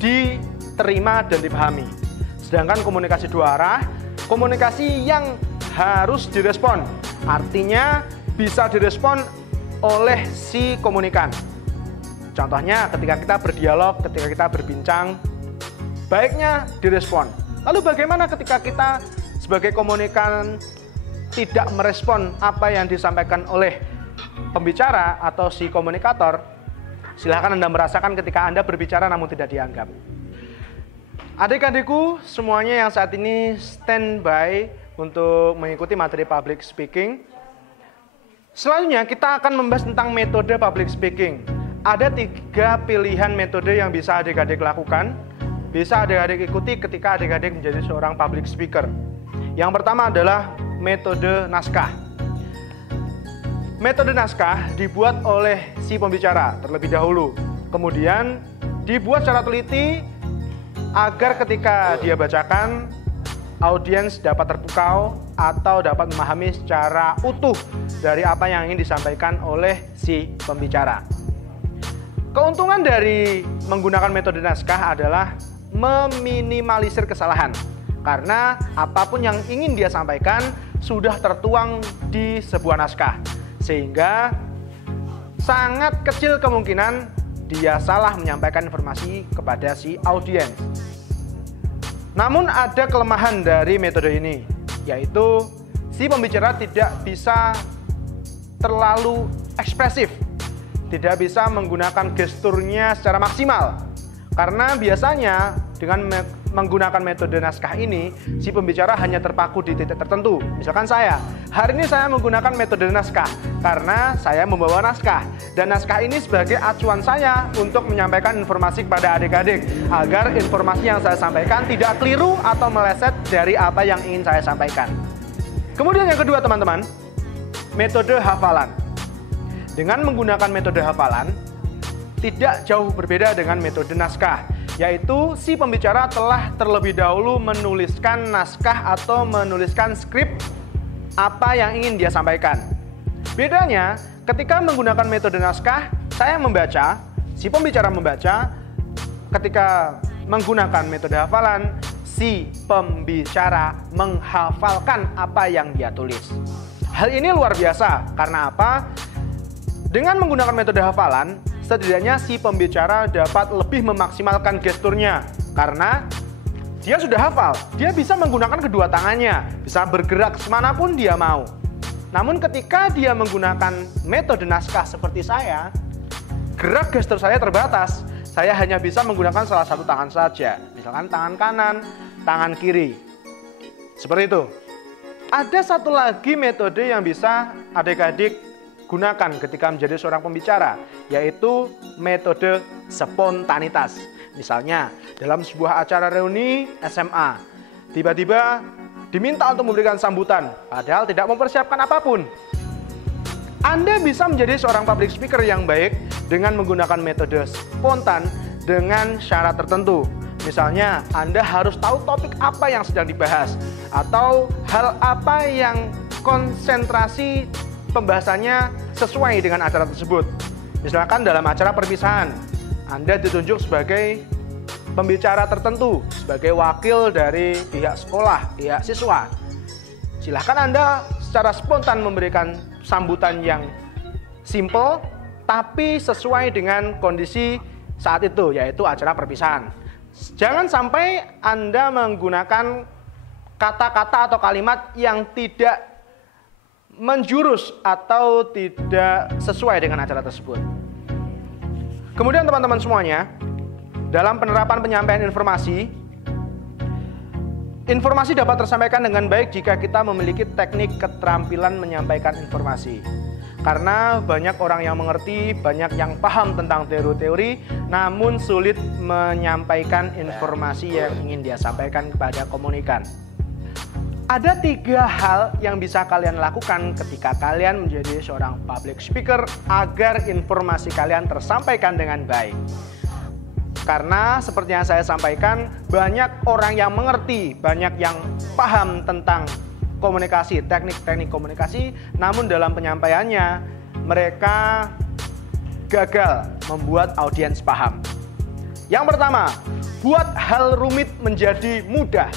diterima dan dipahami. Sedangkan komunikasi dua arah, komunikasi yang harus direspon. Artinya bisa direspon oleh si komunikan. Contohnya ketika kita berdialog, ketika kita berbincang, baiknya direspon. Lalu bagaimana ketika kita sebagai komunikan tidak merespon apa yang disampaikan oleh pembicara atau si komunikator? Silahkan Anda merasakan ketika Anda berbicara namun tidak dianggap. Adik-adikku semuanya yang saat ini standby untuk mengikuti materi public speaking. Selanjutnya kita akan membahas tentang metode public speaking. Ada 3 pilihan metode yang bisa adik-adik lakukan, bisa adik-adik ikuti ketika adik-adik menjadi seorang public speaker. Yang pertama adalah metode naskah. Metode naskah dibuat oleh si pembicara terlebih dahulu, kemudian dibuat secara teliti agar ketika dia bacakan, audiens dapat terpukau atau dapat memahami secara utuh dari apa yang ingin disampaikan oleh si pembicara. Keuntungan dari menggunakan metode naskah adalah meminimalisir kesalahan, karena apapun yang ingin dia sampaikan sudah tertuang di sebuah naskah, sehingga sangat kecil kemungkinan dia salah menyampaikan informasi kepada si audiens. Namun ada kelemahan dari metode ini, yaitu si pembicara tidak bisa terlalu ekspresif, tidak bisa menggunakan gesturnya secara maksimal. Karena biasanya dengan menggunakan metode naskah ini, si pembicara hanya terpaku di titik tertentu. Misalkan hari ini saya menggunakan metode naskah karena saya membawa naskah. Dan naskah ini sebagai acuan saya untuk menyampaikan informasi kepada adik-adik, agar informasi yang saya sampaikan tidak keliru atau meleset dari apa yang ingin saya sampaikan. Kemudian yang kedua teman-teman, metode hafalan. Dengan menggunakan metode hafalan, tidak jauh berbeda dengan metode naskah, yaitu si pembicara telah terlebih dahulu menuliskan naskah atau menuliskan skrip apa yang ingin dia sampaikan. Bedanya, ketika menggunakan metode naskah, saya membaca, si pembicara membaca. Ketika menggunakan metode hafalan, si pembicara menghafalkan apa yang dia tulis. Hal ini luar biasa, karena apa? Dengan menggunakan metode hafalan, setidaknya si pembicara dapat lebih memaksimalkan gesturnya, karena dia sudah hafal, dia bisa menggunakan kedua tangannya, bisa bergerak kemanapun dia mau. Namun ketika dia menggunakan metode naskah seperti saya, gerak gestur saya terbatas. Saya hanya bisa menggunakan salah satu tangan saja, misalkan tangan kanan, tangan kiri. Seperti itu. Ada satu lagi metode yang bisa adik-adik gunakan ketika menjadi seorang pembicara, yaitu metode spontanitas. Misalnya, dalam sebuah acara reuni SMA, tiba-tiba diminta untuk memberikan sambutan, padahal tidak mempersiapkan apapun. Anda bisa menjadi seorang public speaker yang baik dengan menggunakan metode spontan dengan syarat tertentu. Misalnya, Anda harus tahu topik apa yang sedang dibahas, atau hal apa yang konsentrasi pembahasannya sesuai dengan acara tersebut. Misalkan dalam acara perpisahan, Anda ditunjuk sebagai pembicara tertentu, sebagai wakil dari pihak sekolah, pihak siswa. Silahkan Anda secara spontan memberikan sambutan yang simple, tapi sesuai dengan kondisi saat itu, yaitu acara perpisahan. Jangan sampai Anda menggunakan kata-kata atau kalimat yang tidak menjurus atau tidak sesuai dengan acara tersebut. Kemudian teman-teman semuanya, dalam penerapan penyampaian informasi dapat tersampaikan dengan baik jika kita memiliki teknik keterampilan menyampaikan informasi. Karena banyak orang yang mengerti, banyak yang paham tentang teori-teori, namun sulit menyampaikan informasi yang ingin dia sampaikan kepada komunikan. Ada 3 hal yang bisa kalian lakukan ketika kalian menjadi seorang public speaker agar informasi kalian tersampaikan dengan baik. Karena seperti yang saya sampaikan, banyak orang yang mengerti, banyak yang paham tentang komunikasi, teknik-teknik komunikasi, namun dalam penyampaiannya mereka gagal membuat audiens paham. Yang pertama, buat hal rumit menjadi mudah.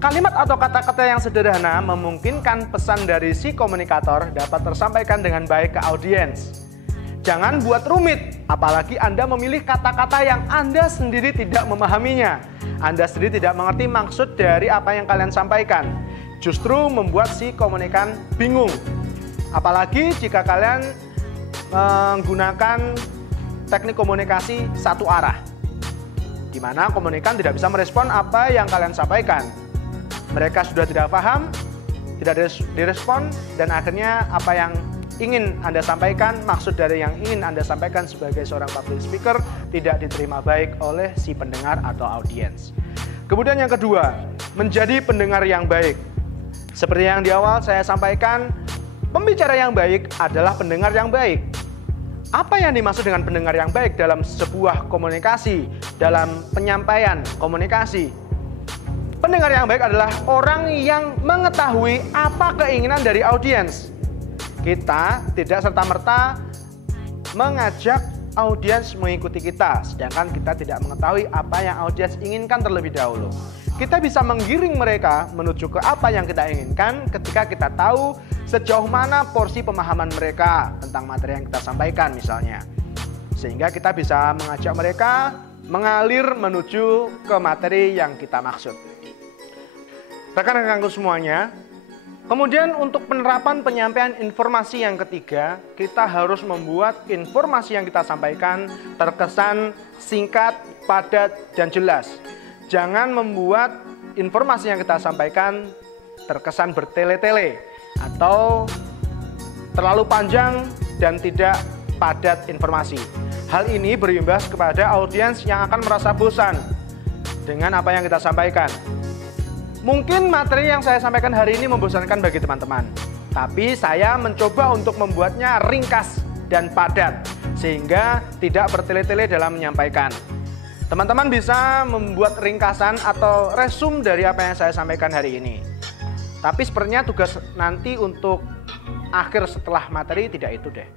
Kalimat atau kata-kata yang sederhana memungkinkan pesan dari si komunikator dapat tersampaikan dengan baik ke audiens. Jangan buat rumit, apalagi Anda memilih kata-kata yang Anda sendiri tidak memahaminya. Anda sendiri tidak mengerti maksud dari apa yang kalian sampaikan. Justru membuat si komunikan bingung. Apalagi jika kalian menggunakan teknik komunikasi satu arah, di mana komunikan tidak bisa merespon apa yang kalian sampaikan. mereka sudah tidak paham, tidak direspon, dan akhirnya apa yang ingin Anda sampaikan, maksud dari yang ingin Anda sampaikan sebagai seorang public speaker tidak diterima baik oleh si pendengar atau audiens. Kemudian yang kedua, menjadi pendengar yang baik. Seperti yang di awal saya sampaikan, pembicara yang baik adalah pendengar yang baik. Apa yang dimaksud dengan pendengar yang baik dalam sebuah komunikasi, dalam penyampaian komunikasi? Pendengar yang baik adalah orang yang mengetahui apa keinginan dari audiens. Kita tidak serta-merta mengajak audiens mengikuti kita, sedangkan kita tidak mengetahui apa yang audiens inginkan terlebih dahulu. Kita bisa menggiring mereka menuju ke apa yang kita inginkan ketika kita tahu sejauh mana porsi pemahaman mereka tentang materi yang kita sampaikan misalnya. Sehingga kita bisa mengajak mereka mengalir menuju ke materi yang kita maksud. Rekan-rekanku semuanya, kemudian untuk penerapan penyampaian informasi yang ketiga, kita harus membuat informasi yang kita sampaikan terkesan singkat, padat, dan jelas. Jangan membuat informasi yang kita sampaikan terkesan bertele-tele atau terlalu panjang dan tidak padat informasi. Hal ini berimbas kepada audiens yang akan merasa bosan dengan apa yang kita sampaikan. Mungkin materi yang saya sampaikan hari ini membosankan bagi teman-teman, tapi saya mencoba untuk membuatnya ringkas dan padat, sehingga tidak bertele-tele dalam menyampaikan. Teman-teman bisa membuat ringkasan atau resume dari apa yang saya sampaikan hari ini. Tapi sepertinya tugas nanti untuk akhir setelah materi tidak itu deh.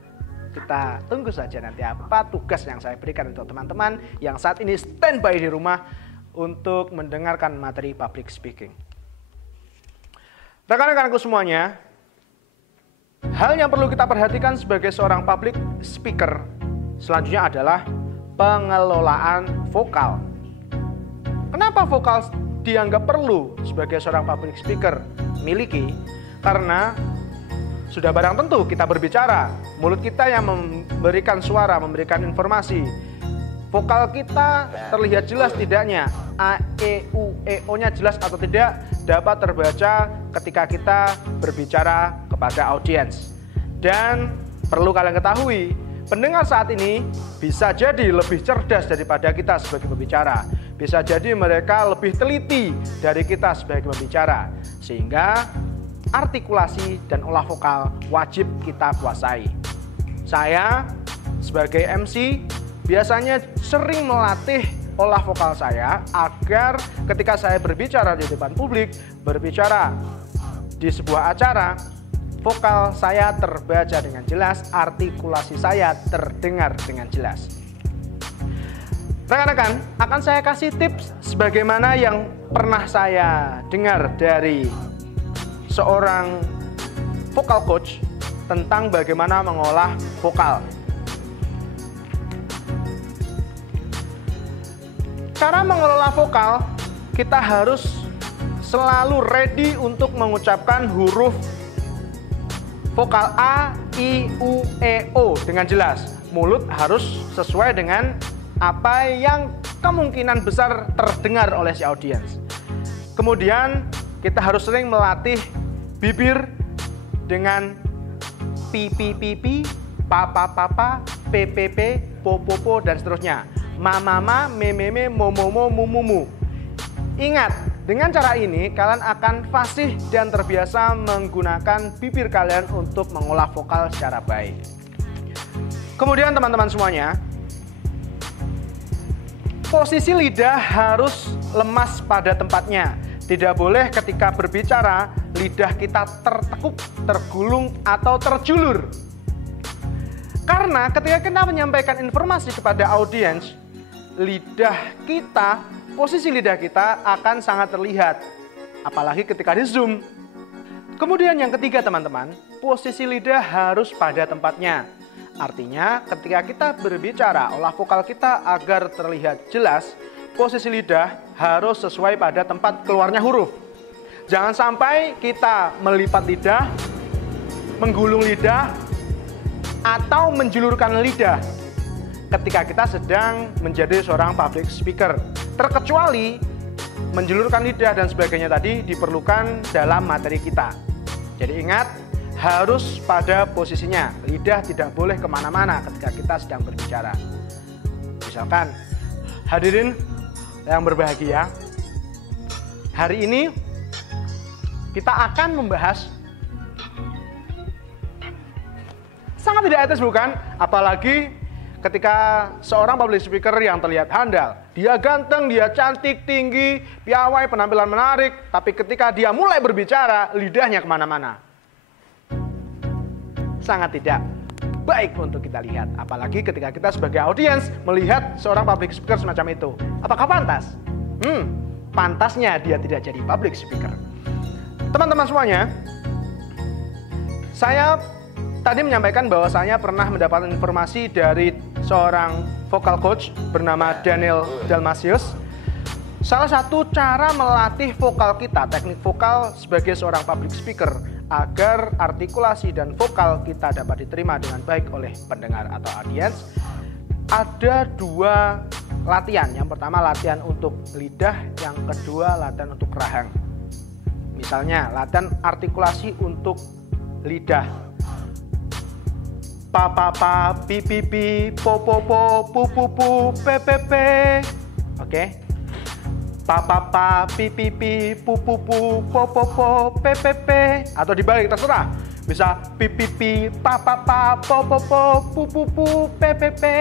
Kita tunggu saja nanti apa tugas yang saya berikan untuk teman-teman yang saat ini standby di rumah untuk mendengarkan materi public speaking. Rekan-rekanku semuanya, hal yang perlu kita perhatikan sebagai seorang public speaker selanjutnya adalah pengelolaan vokal. Kenapa vokal dianggap perlu sebagai seorang public speaker miliki? Karena sudah barang tentu kita berbicara, mulut kita yang memberikan suara, memberikan informasi. Vokal kita terlihat jelas tidaknya, A, E, U, E, O-nya jelas atau tidak dapat terbaca ketika kita berbicara kepada audiens. Dan perlu kalian ketahui, pendengar saat ini bisa jadi lebih cerdas daripada kita sebagai pembicara. Bisa jadi mereka lebih teliti dari kita sebagai pembicara. Sehingga artikulasi dan olah vokal wajib kita kuasai. Saya sebagai MC biasanya sering melatih olah vokal saya agar ketika saya berbicara di depan publik, berbicara di sebuah acara, vokal saya terbaca dengan jelas, artikulasi saya terdengar dengan jelas. Rekan-rekan, akan saya kasih tips sebagaimana yang pernah saya dengar dari seorang vocal coach tentang bagaimana mengolah vokal. Cara mengelola vokal, kita harus selalu ready untuk mengucapkan huruf vokal A, I, U, E, O dengan jelas. Mulut harus sesuai dengan apa yang kemungkinan besar terdengar oleh si audiens. Kemudian kita harus sering melatih bibir dengan pipi pipi, papa papa, ppp, popopo dan seterusnya. Mama, mememe, momomo, mumumu. Ingat, dengan cara ini kalian akan fasih dan terbiasa menggunakan bibir kalian untuk mengolah vokal secara baik. Kemudian teman-teman semuanya, posisi lidah harus lemas pada tempatnya. Tidak boleh ketika berbicara lidah kita tertekuk, tergulung, atau terjulur. Karena ketika kita menyampaikan informasi kepada audiens, posisi lidah kita akan sangat terlihat, apalagi ketika di zoom. Kemudian yang ketiga teman-teman, posisi lidah harus pada tempatnya. Artinya ketika kita berbicara, olah vokal kita agar terlihat jelas, posisi lidah harus sesuai pada tempat keluarnya huruf. Jangan sampai kita melipat lidah, menggulung lidah, atau menjulurkan lidah ketika kita sedang menjadi seorang public speaker. Terkecuali menjulurkan lidah dan sebagainya tadi diperlukan dalam materi kita. Jadi ingat, harus pada posisinya. Lidah tidak boleh kemana-mana ketika kita sedang berbicara. Misalkan, hadirin yang berbahagia, hari ini kita akan membahas sangat tidak etis bukan? Apalagi ketika seorang public speaker yang terlihat handal, dia ganteng, dia cantik, tinggi, piawai, penampilan menarik, tapi ketika dia mulai berbicara, lidahnya kemana-mana. Sangat tidak baik untuk kita lihat, apalagi ketika kita sebagai audiens melihat seorang public speaker semacam itu. Apakah pantas? Pantasnya dia tidak jadi public speaker. Teman-teman semuanya, saya tadi menyampaikan bahwa saya pernah mendapatkan informasi dari seorang vocal coach bernama Daniel Dalmasius. Salah satu cara melatih vokal kita, teknik vokal sebagai seorang public speaker, agar artikulasi dan vokal kita dapat diterima dengan baik oleh pendengar atau audiens, ada 2 latihan. Yang pertama latihan untuk lidah, yang kedua latihan untuk rahang. Misalnya latihan artikulasi untuk lidah. Pa pa pa, pi pi pi, po po po, pu pu pu, pe pe pe. Oke. Pa pa pa, pi pi pi, pu pu pu, po po po, pe pe pe. Atau dibalik, terserah. Bisa pi pi pi, pa pa pa, po po po, pu pu pu, pe pe pe.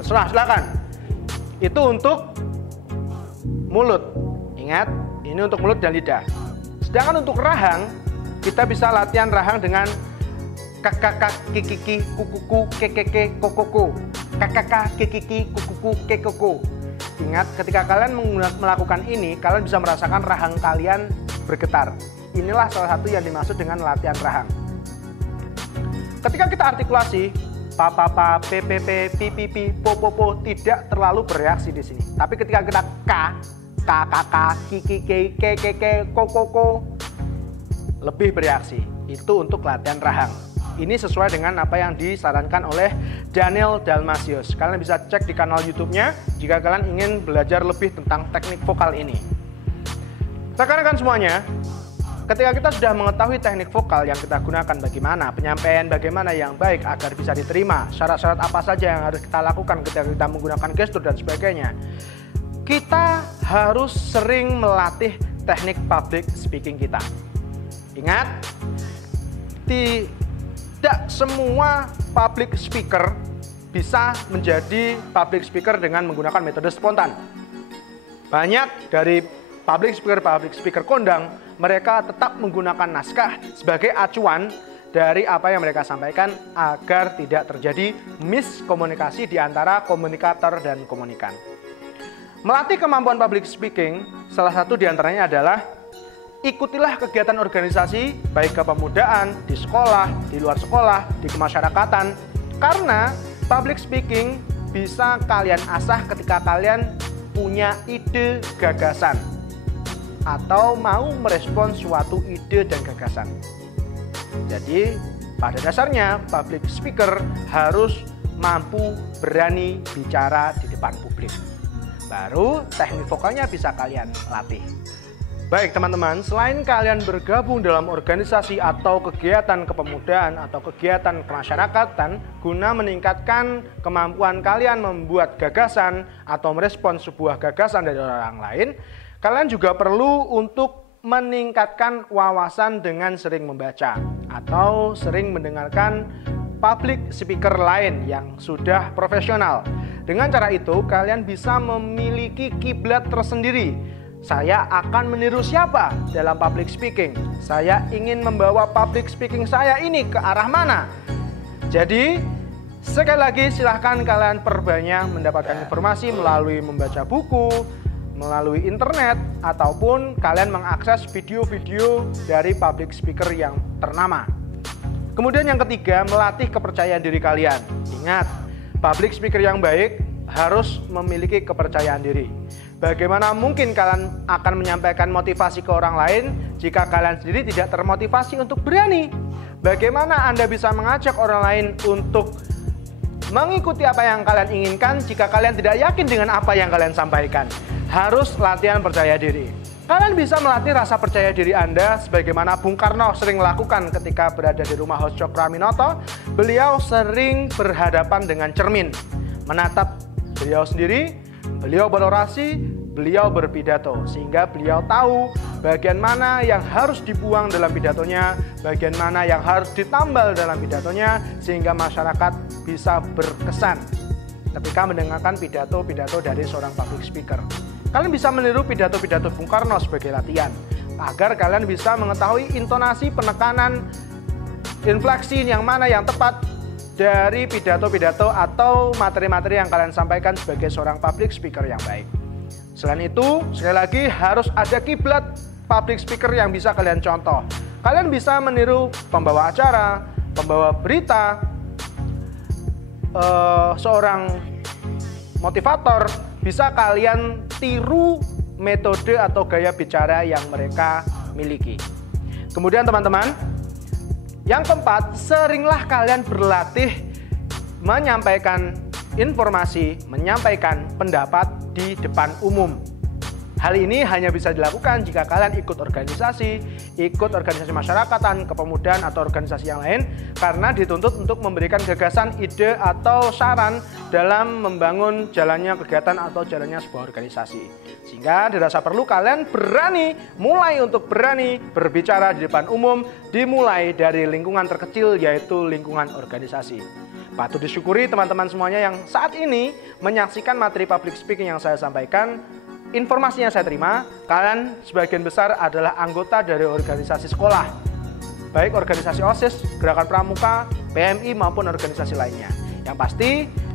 Terserah, silakan. Itu untuk mulut. Ingat, ini untuk mulut dan lidah. Sedangkan untuk rahang, kita bisa latihan rahang dengan kakak kikiki kukuku kekeke kokoko, kakak kikiki kukuku kekoko. Ingat, ketika kalian melakukan ini, kalian bisa merasakan rahang kalian bergetar. Inilah salah satu yang dimaksud dengan latihan rahang. Ketika kita artikulasi pa pa pa, pe pe pe, pi pi pi, po po po, tidak terlalu bereaksi di sini. Tapi ketika kita kakak kikiki kekeke kokoko, lebih bereaksi. Itu untuk latihan rahang. Ini sesuai dengan apa yang disarankan oleh Daniel Dalmasius. Kalian bisa cek di kanal YouTube-nya jika kalian ingin belajar lebih tentang teknik vokal ini. Rekan-rekan semuanya, ketika kita sudah mengetahui teknik vokal yang kita gunakan, bagaimana penyampaian, bagaimana yang baik agar bisa diterima, syarat-syarat apa saja yang harus kita lakukan ketika kita menggunakan gestur dan sebagainya, kita harus sering melatih teknik public speaking kita. Ingat, tidak semua public speaker bisa menjadi public speaker dengan menggunakan metode spontan. Banyak dari public speaker kondang, mereka tetap menggunakan naskah sebagai acuan dari apa yang mereka sampaikan agar tidak terjadi miskomunikasi di antara komunikator dan komunikan. Melatih kemampuan public speaking, salah satu diantaranya adalah ikutilah kegiatan organisasi, baik kepemudaan, di sekolah, di luar sekolah, di kemasyarakatan. Karena public speaking bisa kalian asah ketika kalian punya ide gagasan atau mau merespon suatu ide dan gagasan. Jadi, pada dasarnya public speaker harus mampu berani bicara di depan publik. Baru teknik vokalnya bisa kalian latih. Baik teman-teman, selain kalian bergabung dalam organisasi atau kegiatan kepemudaan atau kegiatan kemasyarakatan guna meningkatkan kemampuan kalian membuat gagasan atau merespon sebuah gagasan dari orang lain, kalian juga perlu untuk meningkatkan wawasan dengan sering membaca atau sering mendengarkan public speaker lain yang sudah profesional. Dengan cara itu, kalian bisa memiliki kiblat tersendiri. Saya akan meniru siapa dalam public speaking? Saya ingin membawa public speaking saya ini ke arah mana? Jadi, sekali lagi silahkan kalian perbanyak mendapatkan informasi melalui membaca buku, melalui internet, ataupun kalian mengakses video-video dari public speaker yang ternama. Kemudian yang ketiga, melatih kepercayaan diri kalian. Ingat, public speaker yang baik harus memiliki kepercayaan diri. Bagaimana mungkin kalian akan menyampaikan motivasi ke orang lain jika kalian sendiri tidak termotivasi untuk berani? Bagaimana Anda bisa mengajak orang lain untuk mengikuti apa yang kalian inginkan jika kalian tidak yakin dengan apa yang kalian sampaikan. Harus latihan percaya diri. Kalian bisa melatih rasa percaya diri Anda sebagaimana Bung Karno sering lakukan ketika berada di rumah host Cokroaminoto. Beliau sering berhadapan dengan cermin, menatap beliau sendiri, beliau berorasi, beliau berpidato, sehingga beliau tahu bagian mana yang harus dibuang dalam pidatonya, bagian mana yang harus ditambal dalam pidatonya, sehingga masyarakat bisa berkesan ketika mendengarkan pidato-pidato dari seorang public speaker. Kalian bisa meniru pidato-pidato Bung Karno sebagai latihan, agar kalian bisa mengetahui intonasi, penekanan, infleksi yang mana yang tepat dari pidato-pidato atau materi-materi yang kalian sampaikan sebagai seorang public speaker yang baik. Selain itu, sekali lagi harus ada kiblat public speaker yang bisa kalian contoh. Kalian bisa meniru pembawa acara, pembawa berita, seorang motivator. Bisa kalian tiru metode atau gaya bicara yang mereka miliki. Kemudian teman-teman, yang keempat, seringlah kalian berlatih menyampaikan informasi, menyampaikan pendapat di depan umum. Hal ini hanya bisa dilakukan jika kalian ikut organisasi masyarakatan, kepemudaan, atau organisasi yang lain, karena dituntut untuk memberikan gagasan, ide, atau saran dalam membangun jalannya kegiatan atau jalannya sebuah organisasi. Sehingga dirasa perlu kalian mulai berbicara di depan umum, dimulai dari lingkungan terkecil, yaitu lingkungan organisasi. Patut disyukuri teman-teman semuanya yang saat ini menyaksikan materi public speaking yang saya sampaikan. Informasi yang saya terima, kalian sebagian besar adalah anggota dari organisasi sekolah, baik organisasi OSIS, Gerakan Pramuka, PMI, maupun organisasi lainnya. Yang pasti,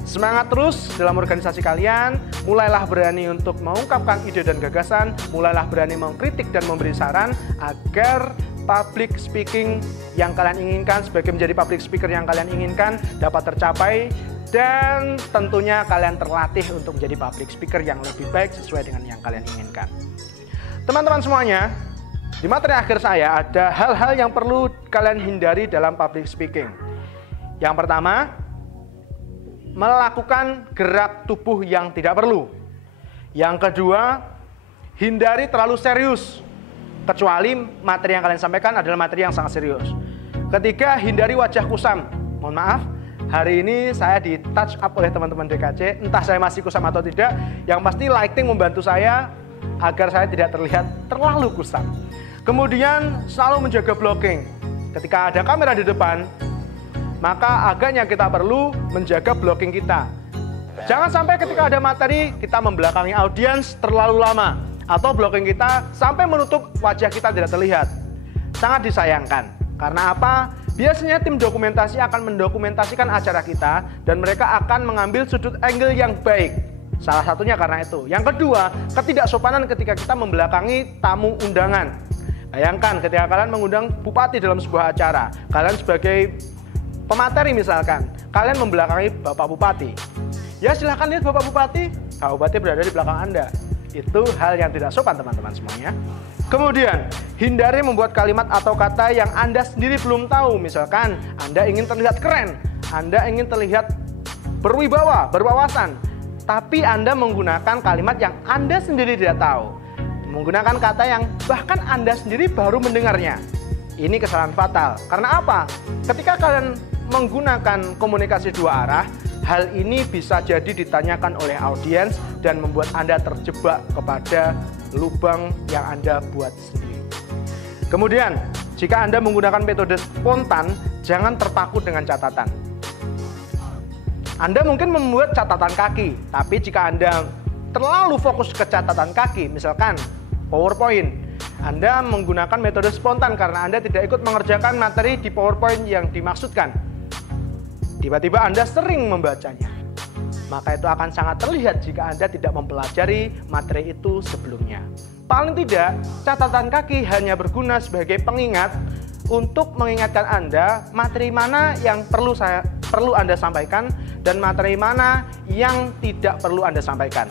semangat terus dalam organisasi kalian, mulailah berani untuk mengungkapkan ide dan gagasan, mulailah berani mengkritik dan memberi saran, agar public speaking yang kalian inginkan, sebagai menjadi public speaker yang kalian inginkan, dapat tercapai. Dan tentunya kalian terlatih untuk menjadi public speaker yang lebih baik sesuai dengan yang kalian inginkan. Teman-teman semuanya, di materi akhir saya ada hal-hal yang perlu kalian hindari dalam public speaking. Yang pertama, melakukan gerak tubuh yang tidak perlu. Yang kedua, hindari terlalu serius, kecuali materi yang kalian sampaikan adalah materi yang sangat serius. Ketiga, hindari wajah kusam. Mohon maaf, hari ini saya di touch up oleh teman-teman DKC, entah saya masih kusam atau tidak. Yang pasti lighting membantu saya agar saya tidak terlihat terlalu kusam. Kemudian selalu menjaga blocking. Ketika ada kamera di depan, maka agaknya kita perlu menjaga blocking kita. Jangan sampai ketika ada materi kita membelakangi audiens terlalu lama, atau blocking kita sampai menutup wajah kita tidak terlihat. Sangat disayangkan. Karena apa? Biasanya tim dokumentasi akan mendokumentasikan acara kita dan mereka akan mengambil sudut angle yang baik. Salah satunya karena itu. Yang kedua, ketidaksopanan ketika kita membelakangi tamu undangan. Bayangkan ketika kalian mengundang bupati dalam sebuah acara. Kalian sebagai pemateri misalkan, kalian membelakangi Bapak Bupati. Ya silahkan lihat Bapak Bupati, Pak Bupati berada di belakang Anda. Itu hal yang tidak sopan teman-teman semuanya. Kemudian, hindari membuat kalimat atau kata yang Anda sendiri belum tahu. Misalkan, Anda ingin terlihat keren, Anda ingin terlihat berwibawa, berwawasan, tapi Anda menggunakan kalimat yang Anda sendiri tidak tahu. Menggunakan kata yang bahkan Anda sendiri baru mendengarnya. Ini kesalahan fatal. Karena apa? Ketika kalian menggunakan komunikasi dua arah, hal ini bisa jadi ditanyakan oleh audiens dan membuat Anda terjebak kepada lubang yang Anda buat sendiri. Kemudian, jika Anda menggunakan metode spontan, jangan terpaku dengan catatan. Anda mungkin membuat catatan kaki, tapi jika Anda terlalu fokus ke catatan kaki, misalkan PowerPoint, Anda menggunakan metode spontan karena Anda tidak ikut mengerjakan materi di PowerPoint yang dimaksudkan. Tiba-tiba Anda sering membacanya. Maka itu akan sangat terlihat jika Anda tidak mempelajari materi itu sebelumnya. Paling tidak, catatan kaki hanya berguna sebagai pengingat untuk mengingatkan Anda materi mana yang perlu Anda sampaikan dan materi mana yang tidak perlu Anda sampaikan.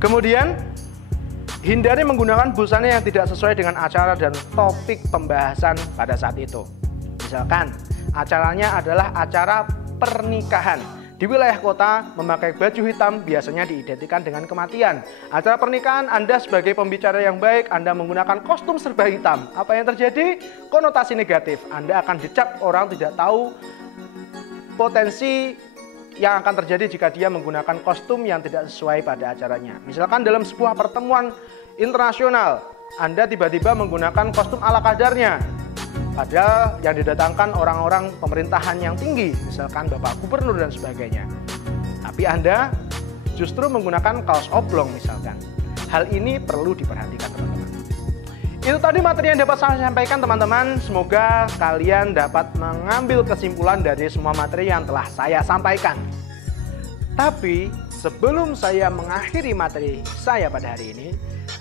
Kemudian, hindari menggunakan busana yang tidak sesuai dengan acara dan topik pembahasan pada saat itu. Misalkan, acaranya adalah acara pernikahan. Di wilayah kota, memakai baju hitam biasanya diidentikan dengan kematian. Acara pernikahan Anda sebagai pembicara yang baik, Anda menggunakan kostum serba hitam. Apa yang terjadi? Konotasi negatif. Anda akan dicap orang tidak tahu potensi yang akan terjadi jika dia menggunakan kostum yang tidak sesuai pada acaranya. Misalkan dalam sebuah pertemuan internasional, Anda tiba-tiba menggunakan kostum ala kadarnya. Padahal yang didatangkan orang-orang pemerintahan yang tinggi, misalkan Bapak Gubernur dan sebagainya. Tapi Anda justru menggunakan kaos oblong misalkan. Hal ini perlu diperhatikan teman-teman. Itu tadi materi yang dapat saya sampaikan teman-teman. Semoga kalian dapat mengambil kesimpulan dari semua materi yang telah saya sampaikan. Tapi sebelum saya mengakhiri materi saya pada hari ini,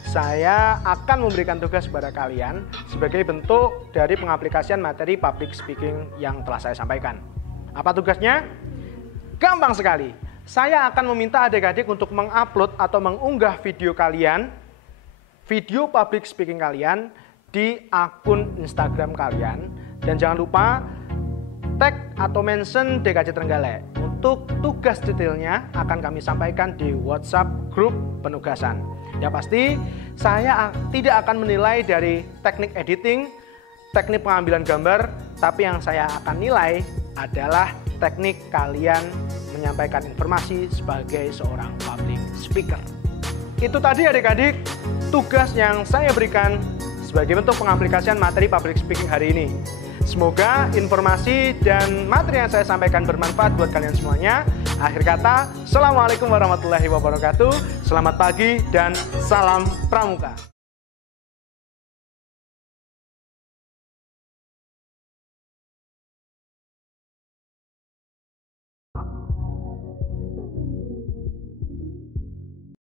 saya akan memberikan tugas kepada kalian sebagai bentuk dari pengaplikasian materi public speaking yang telah saya sampaikan. Apa tugasnya? Gampang sekali. Saya akan meminta adik-adik untuk mengupload atau mengunggah video kalian, video public speaking kalian di akun Instagram kalian. Dan jangan lupa tag atau mention DKJ Trenggalek. Untuk tugas detailnya akan kami sampaikan di WhatsApp grup penugasan. Yang pasti, saya tidak akan menilai dari teknik editing, teknik pengambilan gambar, tapi yang saya akan nilai adalah teknik kalian menyampaikan informasi sebagai seorang public speaker. Itu tadi adik-adik, tugas yang saya berikan sebagai bentuk pengaplikasian materi public speaking hari ini. Semoga informasi dan materi yang saya sampaikan bermanfaat buat kalian semuanya. Akhir kata, Assalamualaikum warahmatullahi wabarakatuh. Selamat pagi dan salam pramuka.